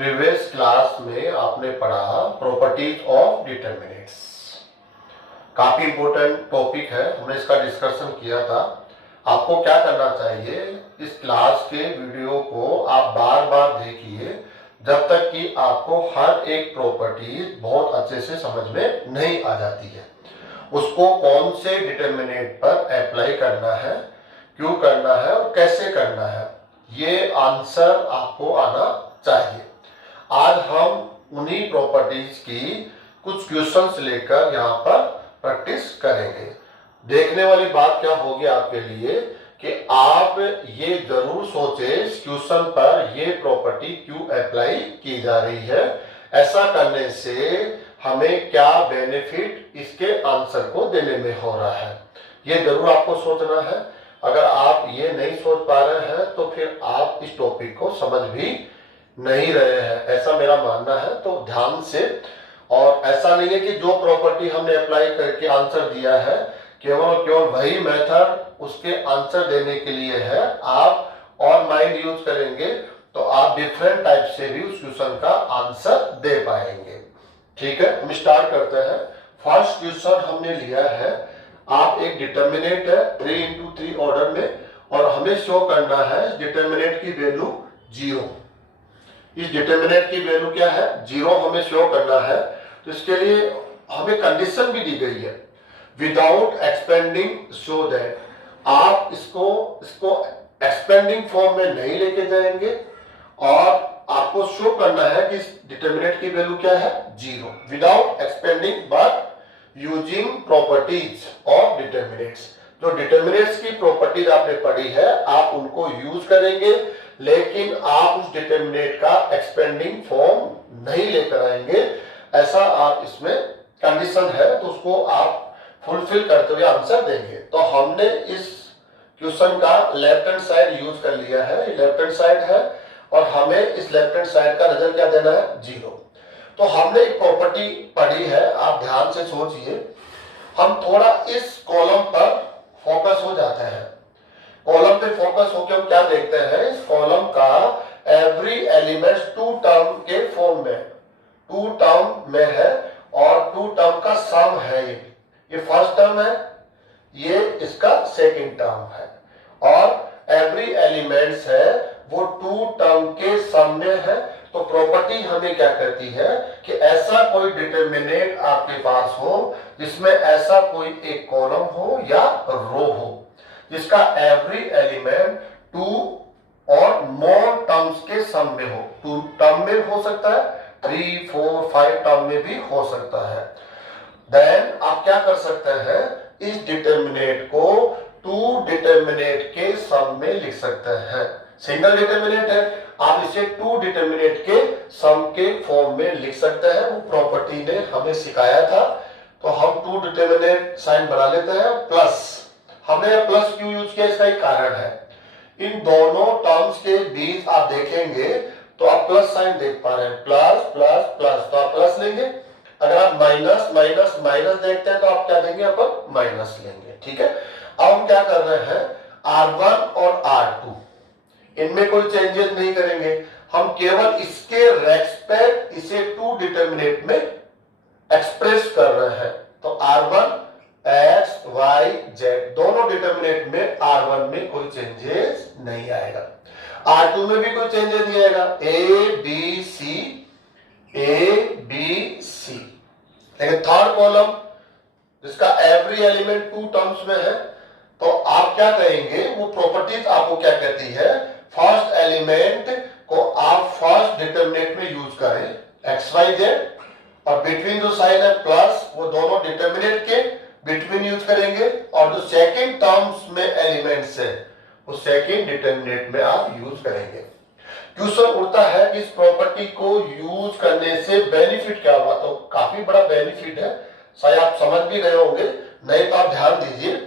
Previous class में आपने पढ़ा प्रॉपर्टीज ऑफ डिटरमिनेट्स। काफी इंपॉर्टेंट टॉपिक है, हमने इसका डिस्कशन किया था। आपको क्या करना चाहिए, इस क्लास के वीडियो को आप बार बार देखिए जब तक कि आपको हर एक प्रॉपर्टीज बहुत अच्छे से समझ में नहीं आ जाती है। उसको कौन से डिटरमिनेट पर अप्लाई करना है, क्यों करना है और कैसे करना है, ये आंसर आपको आना चाहिए। आज हम उन्हीं प्रॉपर्टीज की कुछ क्वेश्चंस लेकर यहाँ पर प्रैक्टिस करेंगे। देखने वाली बात क्या होगी आपके लिए कि आप ये जरूर सोचे इस क्वेश्चन पर ये प्रॉपर्टी क्यों अप्लाई की जा रही है, ऐसा करने से हमें क्या बेनिफिट इसके आंसर को देने में हो रहा है, ये जरूर आपको सोचना है। अगर आप ये नहीं सोच पा रहे हैं तो फिर आप इस टॉपिक को समझ भी नहीं रहे हैं, ऐसा मेरा मानना है। तो ध्यान से, और ऐसा नहीं है कि जो प्रॉपर्टी हमने अप्लाई करके आंसर दिया है केवल वही मेथड उसके आंसर देने के लिए है। आप और माइंड यूज करेंगे तो आप डिफरेंट टाइप से भी उस क्वेश्चन का आंसर दे पाएंगे। ठीक है, हम स्टार्ट करते हैं। फर्स्ट क्वेश्चन हमने लिया है, आप एक डिटरमिनेट है 3 into 3 ऑर्डर में और हमें शो करना है डिटरमिनेट की वैल्यू 0। इस डिटरमिनेट की वैल्यू क्या है, 0 हमें शो करना है। तो इसके लिए हमें कंडीशन भी दी गई है, विदाउट एक्सपेंडिंग शो दैट। आप इसको एक्सपेंडिंग फॉर्म में नहीं लेके जाएंगे और आपको शो करना है कि इस डिटरमिनेट की वैल्यू क्या है, 0, without expanding but using properties of determinants. जो डिटरमिनेट्स की प्रॉपर्टीज आपने पढ़ी है आप उनको यूज करेंगे, लेकिन आप उस डिटरमिनेट का एक्सपेंडिंग फॉर्म नहीं लेकर आएंगे, ऐसा आप इसमें कंडीशन है। तो उसको आप फुलफिल करते हुए आंसर देंगे। तो हमने इस क्वेश्चन का लेफ्ट हैंड साइड यूज कर लिया है, लेफ्ट हैंड साइड है और हमें इस लेफ्ट हैंड साइड का रिजल्ट क्या देना है, 0। तो हमने एक प्रॉपर्टी पढ़ी है, आप ध्यान से सोचिए। हम थोड़ा इस कॉलम पर फोकस हो जाते हैं। कॉलम पे फोकस होकर हम क्या देखते हैं, इस कॉलम का एवरी एलिमेंट 2 टर्म के फॉर्म में, 2 टर्म में है और 2 टर्म का सम है। ये फर्स्ट टर्म है, ये इसका सेकंड टर्म है और एवरी एलिमेंट्स है वो 2 टर्म के सम में है। तो प्रॉपर्टी हमें क्या कहती है कि ऐसा कोई डिटरमिनेट आपके पास हो जिसमें ऐसा कोई एक कॉलम हो या रो हो जिसका एवरी एलिमेंट 2 और मोर टर्म्स के सम में हो। 2 टर्म में हो सकता है, 3, 4, 5 टर्म में भी हो सकता है। देन आप क्या कर सकते हैं, इस डिटरमिनेट को 2 डिटरमिनेट के सम में लिख सकते हैं। सिंगल डिटरमिनेट है, आप इसे 2 डिटरमिनेट के सम के फॉर्म में लिख सकते हैं। वो प्रॉपर्टी ने हमें सिखाया था। तो हम 2 डिटरमिनेट साइन बना लेते हैं, प्लस हमने प्लस क्यों यूज किया, इसका एक कारण है। इन दोनों टर्म्स के बीच आप देखेंगे तो आप प्लस साइन देख पा रहे हैं, प्लस प्लस प्लस, तो आप प्लस लेंगे। अगर आप माइनस माइनस माइनस देखते हैं तो आप क्या देंगे, आप माइनस लेंगे। ठीक है, अब हम क्या कर रहे हैं, R1 और R2 इनमें कोई चेंजेस नहीं करेंगे, हम केवल इसके रेस्पेक्ट इसे 2 डिटरमिनेट में एक्सप्रेस कर रहे हैं। तो R1 X, Y, Z दोनों डिटरमिनेट में R1 में कोई चेंजेस नहीं आएगा, R2 में भी कोई चेंजेस नहीं आएगा, A, B, C। लेकिन थर्ड कॉलम जिसका एवरी एलिमेंट 2 टर्म्स में है, तो आप क्या कहेंगे, वो प्रॉपर्टीज आपको क्या कहती है, फर्स्ट एलिमेंट को आप फर्स्ट डिटरमिनेट में यूज करें एक्स वाई जेड, और बिटवीन जो साइन है प्लस, वो दोनों डिटरमिनेट के बिटवीन यूज करेंगे, और जो सेकंड टर्म्स में एलिमेंट्स है वो सेकंड डिटरमिनेट में आप यूज करेंगे। क्वेश्चन उठता है कि इस प्रॉपर्टी को यूज करने से बेनिफिट क्या होगा। तो काफी बड़ा बेनिफिट है, शायद आप समझ भी गए होंगे, नहीं तो आप ध्यान दीजिए।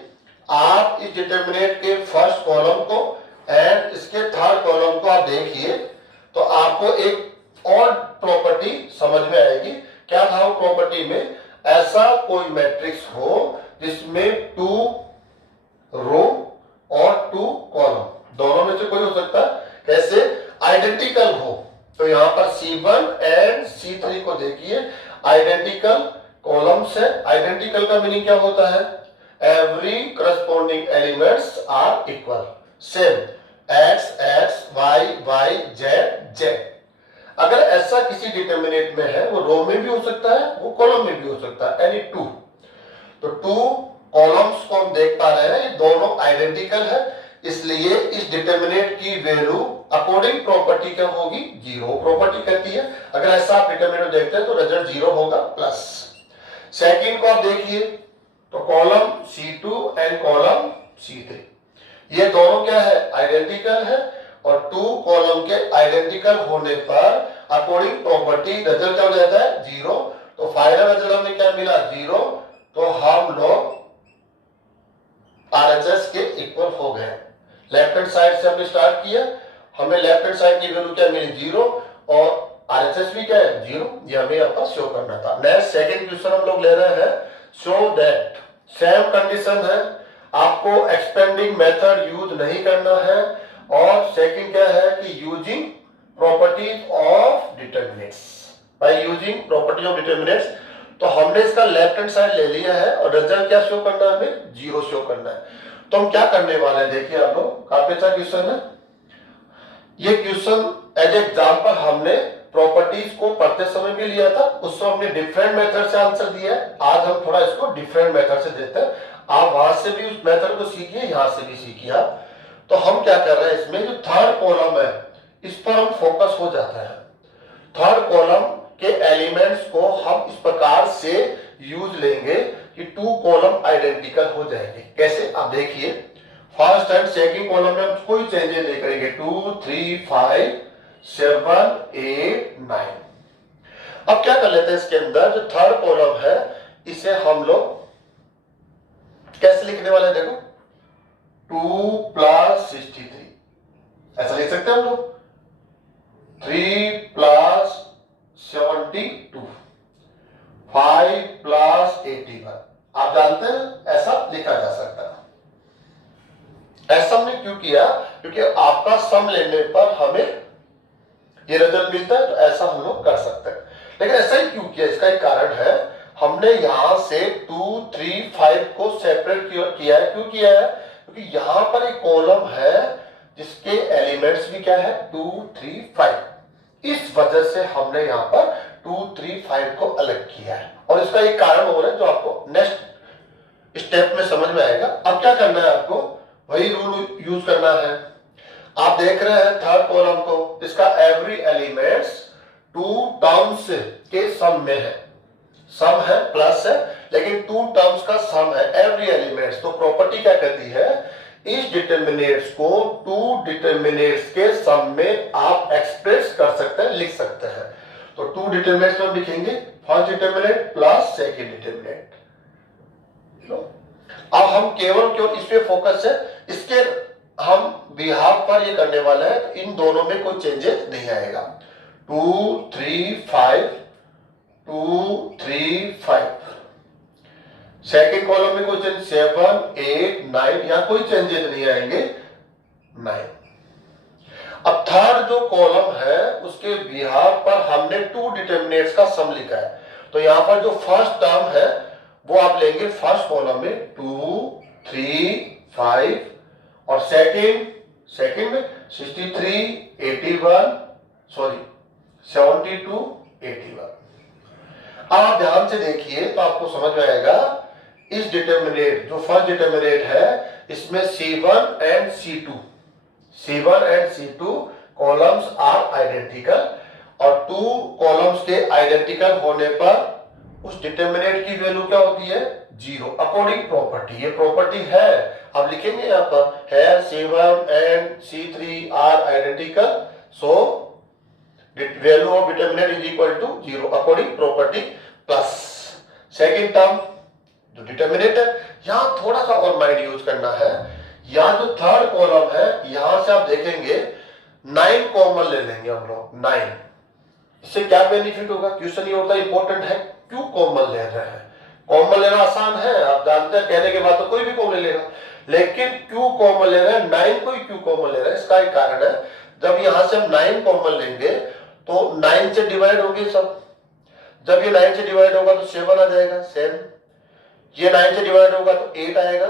आप इस डिटरमिनेट के फर्स्ट कॉलम को एंड इसके थर्ड कॉलम को आप देखिए तो आपको एक और प्रॉपर्टी समझ में आएगी। क्या था वो प्रॉपर्टी में, ऐसा कोई मैट्रिक्स हो जिसमें 2 रो और 2 कॉलम दोनों में से कोई हो सकता है, कैसे आइडेंटिकल हो। तो यहां पर C1 एंड C3 को देखिए, आइडेंटिकल कॉलम्स है। आइडेंटिकल का मीनिंग क्या होता है? Every corresponding elements are equal, same, x x y y z z। अगर ऐसा किसी डिटर्मिनेंट में है, वो रो में भी हो सकता है, वो कॉलम में भी हो सकता है, एनी टू। तो टू कॉलम्स को हम देख पा रहे हैं, ये दोनों आइडेंटिकल है, इसलिए इस डिटर्मिनेंट की वैल्यू अकॉर्डिंग प्रॉपर्टी क्या होगी? जीरो प्रॉपर्टी कहती है। अगर ऐसा आप डिटर्मिनेंट देखते हैं तो रिजल्ट जीरो होगा प्लस। सेकंड को आप देखिए, तो column C2 and column C3, ये दोनों क्या है? आइडेंटिकल है, और टू कॉलम के आइडेंटिकल होने पर अकॉर्डिंग प्रॉपर्टी रिजल्ट क्या हो जाता है? जीरो। तो फाइनल रिजल्ट हमें क्या मिला? जीरो। तो हम लोग RHS के इक्वल हो गए। लेफ्ट हैंड साइड से हमने स्टार्ट किया, हमें लेफ्ट हैंड साइड की वैल्यू क्या मिली? जीरो, और RHS भी क्या है? जीरो। ये हमें यहाँ पर शो करना था। नेक्स्ट सेकंड क्वेश्चन हम लोग ले रहे हैं, शो दैट, सेम कंडीशन है, आपको एक्सपेंडिंग मेथड यूज नहीं करना है, और सेकंड क्या है कि using properties of determinants, by using property of determinants. तो हमने इसका लेफ्ट हैंड साइड ले लिया है, और रिजल्ट क्या शो करना है? हमें जीरो शो करना है। तो हम क्या करने वाले हैं, देखिए आप लोग, काफी अच्छा क्वेश्चन है ये क्वेश्चन। एज एग्जांपल हमने प्रॉपर्टीज को पढ़ते समय भी लिया था, उस समय हमने डिफरेंट मेथड से आंसर दिया है। आज हम थोड़ा इसको डिफरेंट मेथड से देते हैं, आप वहां से भी उस मेथड को सीखिए, यहां से भी सीखिए आप। तो हम क्या कर रहे हैं, इसमें जो थर्ड कॉलम है इस पर हम फोकस हो जाता है। थर्ड कॉलम के एलिमेंट्स को हम इस प्रकार से यूज लेंगे कि टू कॉलम आइडेंटिकल हो जाएंगे। कैसे? आप देखिए, फर्स्ट एंड सेकंड कॉलम में हम कोई चेंजेस नहीं करेंगे, 2 3 5 7 8 9। अब क्या कर लेते हैं, इसके अंदर जो थर्ड कॉलम है इसे हम लोग कैसे लिखने वाले हैं? देखो, 2 प्लस 63, ऐसा लिख सकते हैं हम लोग। 3 प्लस 72, 5 प्लस 81। आप जानते हैं ऐसा लिखा जा सकता है। ऐसा हमने क्यों किया? क्योंकि आपका सम लेने पर हमें ये रिजल्ट मिलता है, तो ऐसा हम लोग कर सकते हैं। लेकिन ऐसा ही क्यों किया? इसका एक कारण है, हमने यहां से 2 3 5 को सेपरेट किया है। क्यों किया है? क्योंकि यहां पर एक कॉलम है जिसके एलिमेंट्स भी क्या है? 2 3 5। इस वजह से हमने यहां पर 2 3 5 को अलग किया है, और इसका एक कारण हो रहा है जो आपको नेक्स्ट स्टेप में समझ में आएगा। अब क्या करना है आपको? वही रूल यूज करना है। आप देख रहे हैं थर्ड कॉलम को, इसका एवरी एलिमेंट्स टू टर्म्स के सम में है। सम है, प्लस है, लेकिन टू टर्म्स का सम है, एवरी एलिमेंट्स। तो प्रॉपर्टी क्या कहती है? इस डिटरमिनेंट्स को टू डिटरमिनेंट्स के सम में आप एक्सप्रेस कर सकते हैं, लिख सकते हैं। तो टू डिटरमिनेंट्स में लिखेंगे first determinant plus second determinant. अब हम केवल इस पे फोकस है, इसके हम बिहाफ पर ये करने वाले हैं, इन दोनों में कोई चेंजेस नहीं आएगा। 2 3 5 2 3 5, सेकेंड कॉलम में कोई चेंज 7 8 9, यहां कोई चेंजेस नहीं आएंगे, 9। अब थर्ड जो कॉलम है उसके बिहाफ पर हमने टू डिटरमिनेंट्स का सम लिखा है। तो यहां पर जो फर्स्ट टर्म है वो आप लेंगे फर्स्ट कॉलम में 2 3 5, और सेकंड में 63 81 72 81। आप ध्यान से देखिए तो आपको समझ में आएगा, इस डिटरमिनेंट जो फर्स्ट डिटरमिनेंट है इसमें C1 and C2 columns are identical, और टू कॉलम्स के आइडेंटिकल होने पर उस डिटरमिनेंट की वैल्यू क्या होती है? Zero, according property. ये प्रॉपर्टी है, आप लिखेंगे यहाँ पर है C1 and C3 are identical, so value of determinant is equal to zero according property plus second term जो डिटरमिनेंट है। यहां थोड़ा सा और माइंड यूज करना है, यहां जो थर्ड कॉलम है यहां से आप देखेंगे 9 कॉमन ले लेंगे हम लोग, 9। इससे क्या बेनिफिट होगा? क्वेश्चन ये होता है इंपॉर्टेंट है, क्यों कॉमन ले रहे हैं? कॉमन लेना आसान है, आप जानते हैं, कहने के बाद तो कोई भी कॉमन ले लेगा, लेकिन क्यों कॉमन ले रहे हैं? 9 को ही क्यों कॉमन ले रहे हैं? इसका एक कारण है, जब यहां से हम 9 कॉमन लेंगे तो 9 से डिवाइड होगी सब। जब ये 9 से डिवाइड होगा तो 7 आ जाएगा 7, ये 9 से डिवाइड होगा तो 8 आएगा,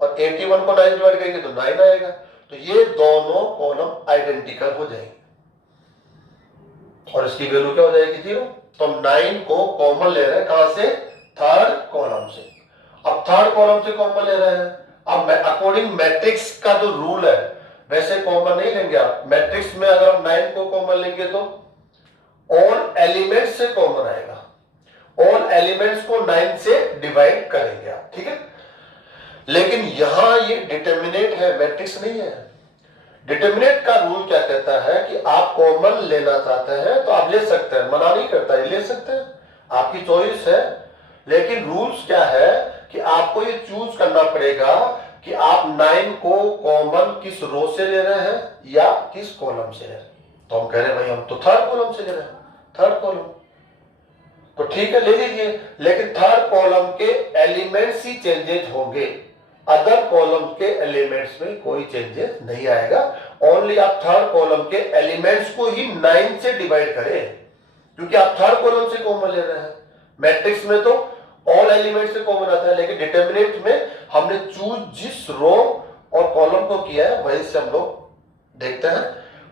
और 81 को 9 से डिवाइड करेंगे तो 9 आएगा। तो ये दोनों कॉलम आइडेंटिकल हो जाएंगे और इसकी वैल्यू क्या हो जाएगी 0। तो हम 9 को कॉमन ले रहे हैं, कहां से, थर्ड कॉलम से। अब थर्ड कॉलम से कॉमन ले रहे हैं, अब अकॉर्डिंग मैट्रिक्स का जो रूल है वैसे कॉमन नहीं लेंगे आप। मैट्रिक्स में अगर हम 9 को कॉमन लेंगे तो ऑल एलिमेंट्स से कॉमन आएगा, ऑल एलिमेंट्स को 9 से डिवाइड करेंगे आप, ठीक है। लेकिन यहां ये डिटर्मिनेट है, मैट्रिक्स नहीं है। डिटर्मिनेट का रूल क्या कहता है कि आप कॉमन लेना चाहते हैं तो आप ले सकते हैं, मना नहीं करता है, ले सकते हैं, आपकी चॉइस है। लेकिन रूल्स क्या है कि आपको ये चूज करना पड़ेगा कि आप 9 को कॉमन किस रो से ले रहे हैं या किस कॉलम से ले रहे हैं। तो हम कह रहे हैं भाई हम तो थर्ड कॉलम से ले रहे हैं, थर्ड कॉलम, तो ठीक है ले लीजिए। लेकिन थर्ड कॉलम के एलिमेंट्स ही चेंजेस होंगे, अदर कॉलम के एलिमेंट्स में कोई चेंजेस नहीं आएगा। ओनली आप थर्ड कॉलम के एलिमेंट्स को ही 9 से डिवाइड करें, क्योंकि आप थर्ड कॉलम से कॉमन ले रहे हैं। मैट्रिक्स में तो ऑल एलिमेंट से कॉमन आता है, लेकिन डिटर्मिनेंट में हमने चूज जिस रो और कॉलम को किया है वही से हम लोग देखते हैं।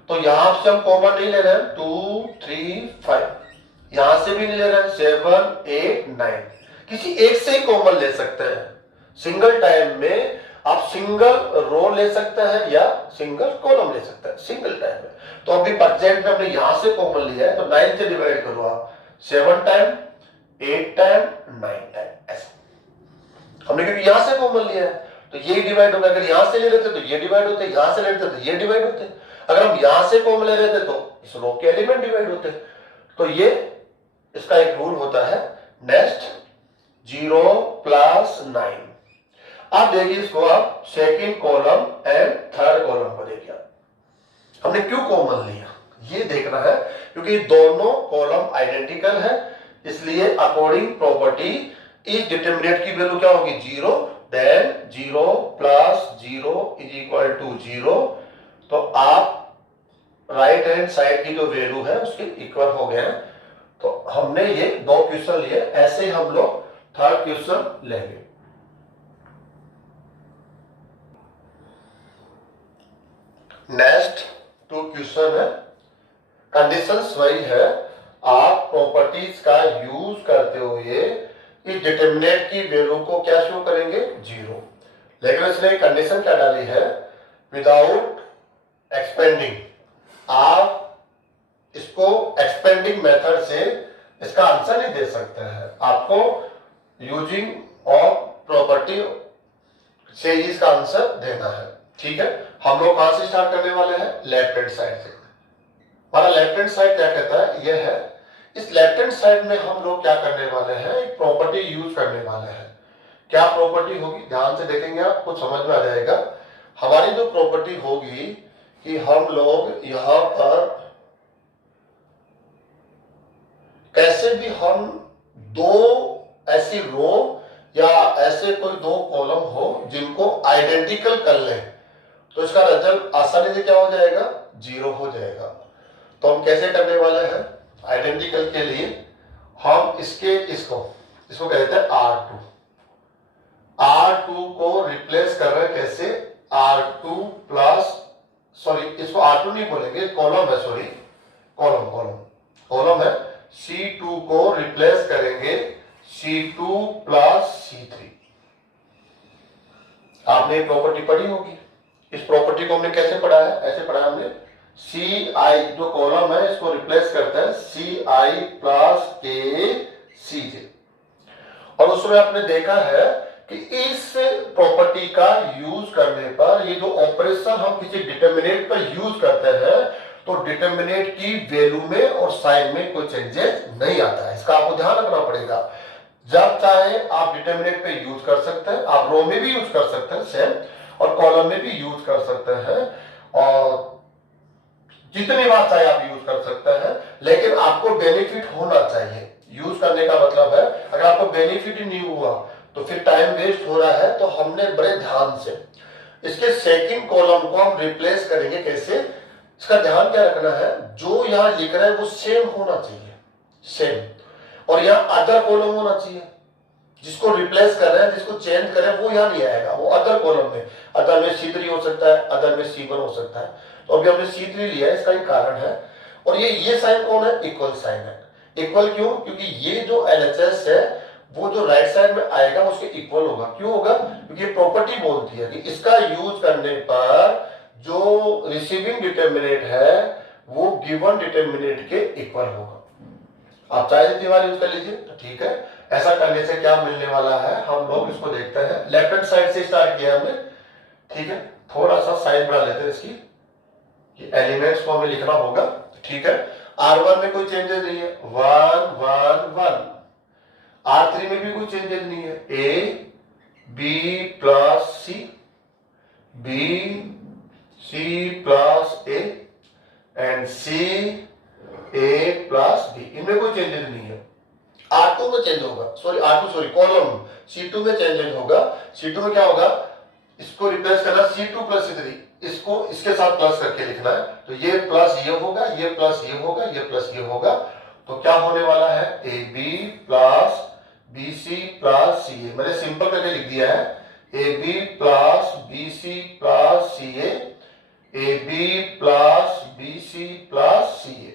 तो यहां से हम कॉमन नहीं ले रहे हैं 2 3 5, यहां से भी नहीं ले रहे हैं 7 8 9, किसी एक से ही कॉमन ले सकते हैं। सिंगल टाइम में आप सिंगल रो ले सकते हैं या सिंगल कॉलम ले सकते हैं सिंगल टाइम में। तो अभी प्रेजेंट में हमने यहां से कॉमन लिया है, तो 9 से डिवाइड करो आप 7 टाइम 8 टाइम 9 टाइम, ऐसे हमने, क्योंकि यहां से कॉमन लिया है तो ये डिवाइड होगा। अगर यहां से ले लेते तो ये डिवाइड होते, यहां से ले लेते तो ये डिवाइड होते। अगर हम यहां से कॉमन ले रहे थे तो इस रो के एलिमेंट डिवाइड होते। तो ये इसका एक रूल होता है। नेक्स्ट 0 + 9। आप देखिए इसको, आप second column and third column को देखिए, हमने क्यों कॉमन लिया ये देखना है, क्योंकि दोनों कॉलम आइडेंटिकल है। इसलिए अकॉर्डिंग प्रॉपर्टी इस डिटर्मिनेंट की वैल्यू क्या होगी 0, देन 0 + 0 = 0। तो आप राइट हैंड साइड की जो वैल्यू है उसके इक्वल हो गए। तो हमने ये 2 क्वेश्चन लिए, ऐसे हम लोग थर्ड क्वेश्चन लेंगे। नेक्स्ट 2 क्वेश्चन है, कंडीशंस वही है, आप प्रॉपर्टीज का यूज करते हुए इस डिटर्मिनेंट की वैल्यू को क्या शो करेंगे 0। लेकिन इसने कंडीशन क्या डाली है, विदाउट एक्सपेंडिंग। आप इसको एक्सपेंडिंग मेथड से इसका आंसर नहीं दे सकते हैं, आपको यूजिंग ऑफ प्रॉपर्टी से ही इसका आंसर देना है, ठीक है। हम लोग कहां से स्टार्ट करने वाले हैं, लेफ्ट हैंड साइड से। हमारा लेफ्ट हैंड साइड क्या कहता है, यह है। इस लेफ्ट हैंड साइड में हम लोग क्या करने वाले हैं, एक प्रॉपर्टी यूज करने वाले हैं। क्या प्रॉपर्टी होगी, ध्यान से देखेंगे आपको समझ में आ जाएगा। हमारी जो प्रॉपर्टी होगी कि हम लोग यहां पर कैसे भी हम 2 ऐसी रो या ऐसे कोई 2 कॉलम हो जिनको आइडेंटिकल कर लें, तो इसका रिजल्ट आसानी से क्या हो जाएगा 0 हो जाएगा। तो हम कैसे करने वाले हैं, आइडेंटिकल के लिए हम इसको कहते हैं R2 को रिप्लेस कर रहे हैं कैसे, R2 प्लस, सॉरी इसको R2 नहीं बोलेंगे, कॉलम है, सॉरी कॉलम है, C2 को रिप्लेस करेंगे C2 + C3। आपने प्रॉपर्टी पढ़ी होगी। इस प्रॉपर्टी को हमने कैसे पढ़ा है, ऐसे पढ़ा हमने, Ci जो कॉलम है इसको रिप्लेस करते हैं Ci + KCj। और उसमें आपने देखा है कि इस प्रॉपर्टी का यूज करने पर ये जो ऑपरेशन हम किसी डिटर्मिनेंट पर यूज करते हैं तो डिटर्मिनेंट की वैल्यू में और साइन में कोई चेंजेस नहीं आता है। इसका आपको ध्यान रखना पड़ेगा। जब चाहे आप डिटर्मिनेंट पे यूज कर सकते हैं, आप रो में भी यूज कर सकते हैं सेम, और कॉलम में भी यूज कर सकते हैं, और जितनी बार चाहे आप यूज कर सकते हैं। लेकिन आपको बेनिफिट होना चाहिए। यूज करने का मतलब है अगर आपको बेनिफिट ही नहीं हुआ तो फिर टाइम वेस्ट हो रहा है। तो हमने बड़े ध्यान से इसके सेकंड कॉलम को हम रिप्लेस करेंगे कैसे, इसका ध्यान क्या रखना है, जो यहाँ लिख रहा है वो सेम होना चाहिए, सेम। और यहाँ अदर कॉलम होना चाहिए, जिसको रिप्लेस कर रहे हैं, जिसको चेंज कर रहे हैं वो यहाँ नहीं आएगा, वो अदर कॉलम में। अदर में C3 हो सकता है, अदर में C1 हो सकता है। तो अभी हमने C3 लिया है, इसका एक कारण है। और ये साइन कौन है, इक्वल साइन है। इक्वल क्यों, क्योंकि ये जो LHS है वो जो राइट साइड में आएगा उसके इक्वल होगा। क्यों होगा, क्योंकि प्रॉपर्टी बोलती है कि इसका यूज करने पर जो रिसीविंग डिटर्मिनेंट है वो गिवन डिटर्मिनेंट के इक्वल होगा। आप चाहे जितनी बार यूज कर लीजिए, तो ठीक है। ऐसा करने से क्या मिलने वाला है, हम लोग इसको देखते हैं। लेफ्ट हैंड साइड से स्टार्ट किया हमने, ठीक है। थोड़ा सा साइज बढ़ा लेते हैं इसकी, एलिमेंट्स को हमें लिखना होगा, ठीक है। R1 में कोई चेंजेस नहीं है, 1 1 1। R3 में भी कोई चेंजेस नहीं है, A B plus C, B C plus A and C A plus B। इनमें कोई चेंजेस नहीं है। R2 में चेंज होगा, कॉलम C2 में चेंजेस होगा। C2 में क्या होगा, इसको रिप्लेस करना C2 प्लस C3, इसको इसके साथ प्लस करके लिखना है। तो ये प्लस ये होगा, ये प्लस ये होगा, ये प्लस ये होगा। तो क्या होने वाला है, AB plus BC plus CA। मैंने सिंपल करके लिख दिया है, AB plus BC plus CA, AB plus BC plus CA,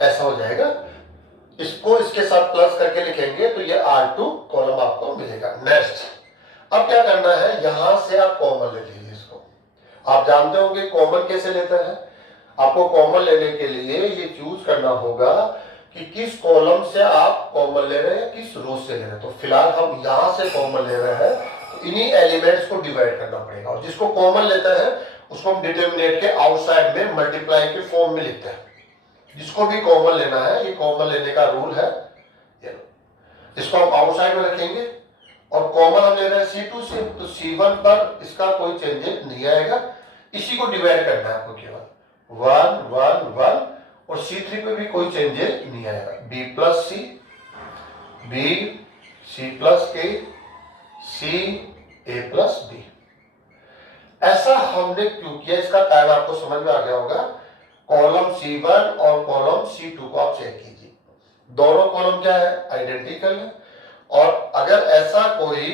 ऐसा हो जाएगा। इसको इसके साथ प्लस करके लिखेंगे तो ये R2 कॉलम आपको मिलेगा। नेक्स्ट, अब क्या करना है, यहां से आप कॉमन ले लीजिए इसको। आप जानते होंगे कॉमन कैसे लेते हैं। आपको कॉमन लेने के लिए ये चूज करना होगा कि किस कॉलम से आप कॉमन ले रहे हैं, किस रो से ले रहे हैं। तो फिलहाल हम यहां से कॉमन ले रहे हैं, तो इन्हीं एलिमेंट्स को डिवाइड करना पड़ेगा। और जिसको कॉमन लेते हैं उसको हम डिटर्मिनेंट के आउटसाइड में मल्टीप्लाई के फॉर्म में लिखते हैं। जिसको भी कॉमन लेना है, ये कॉमन लेने का रूल है, इसको हम आउटसाइड में रखेंगे। और कॉमन हम ले रहे हैं C2 से, तो C1 पर इसका कोई चेंजेस नहीं आएगा। इसी को डिवाइड करना है आपको, केवल 1 1 1। और C3 पे भी कोई चेंजेस नहीं आएगा, B plus C, B C plus A, C A plus B। ऐसा हमने क्यों किया, इसका कारण आपको समझ में आ गया होगा। कॉलम C1 और कॉलम C2 को आप चेक कीजिए, दोनों कॉलम क्या है, आइडेंटिकल है। और अगर ऐसा कोई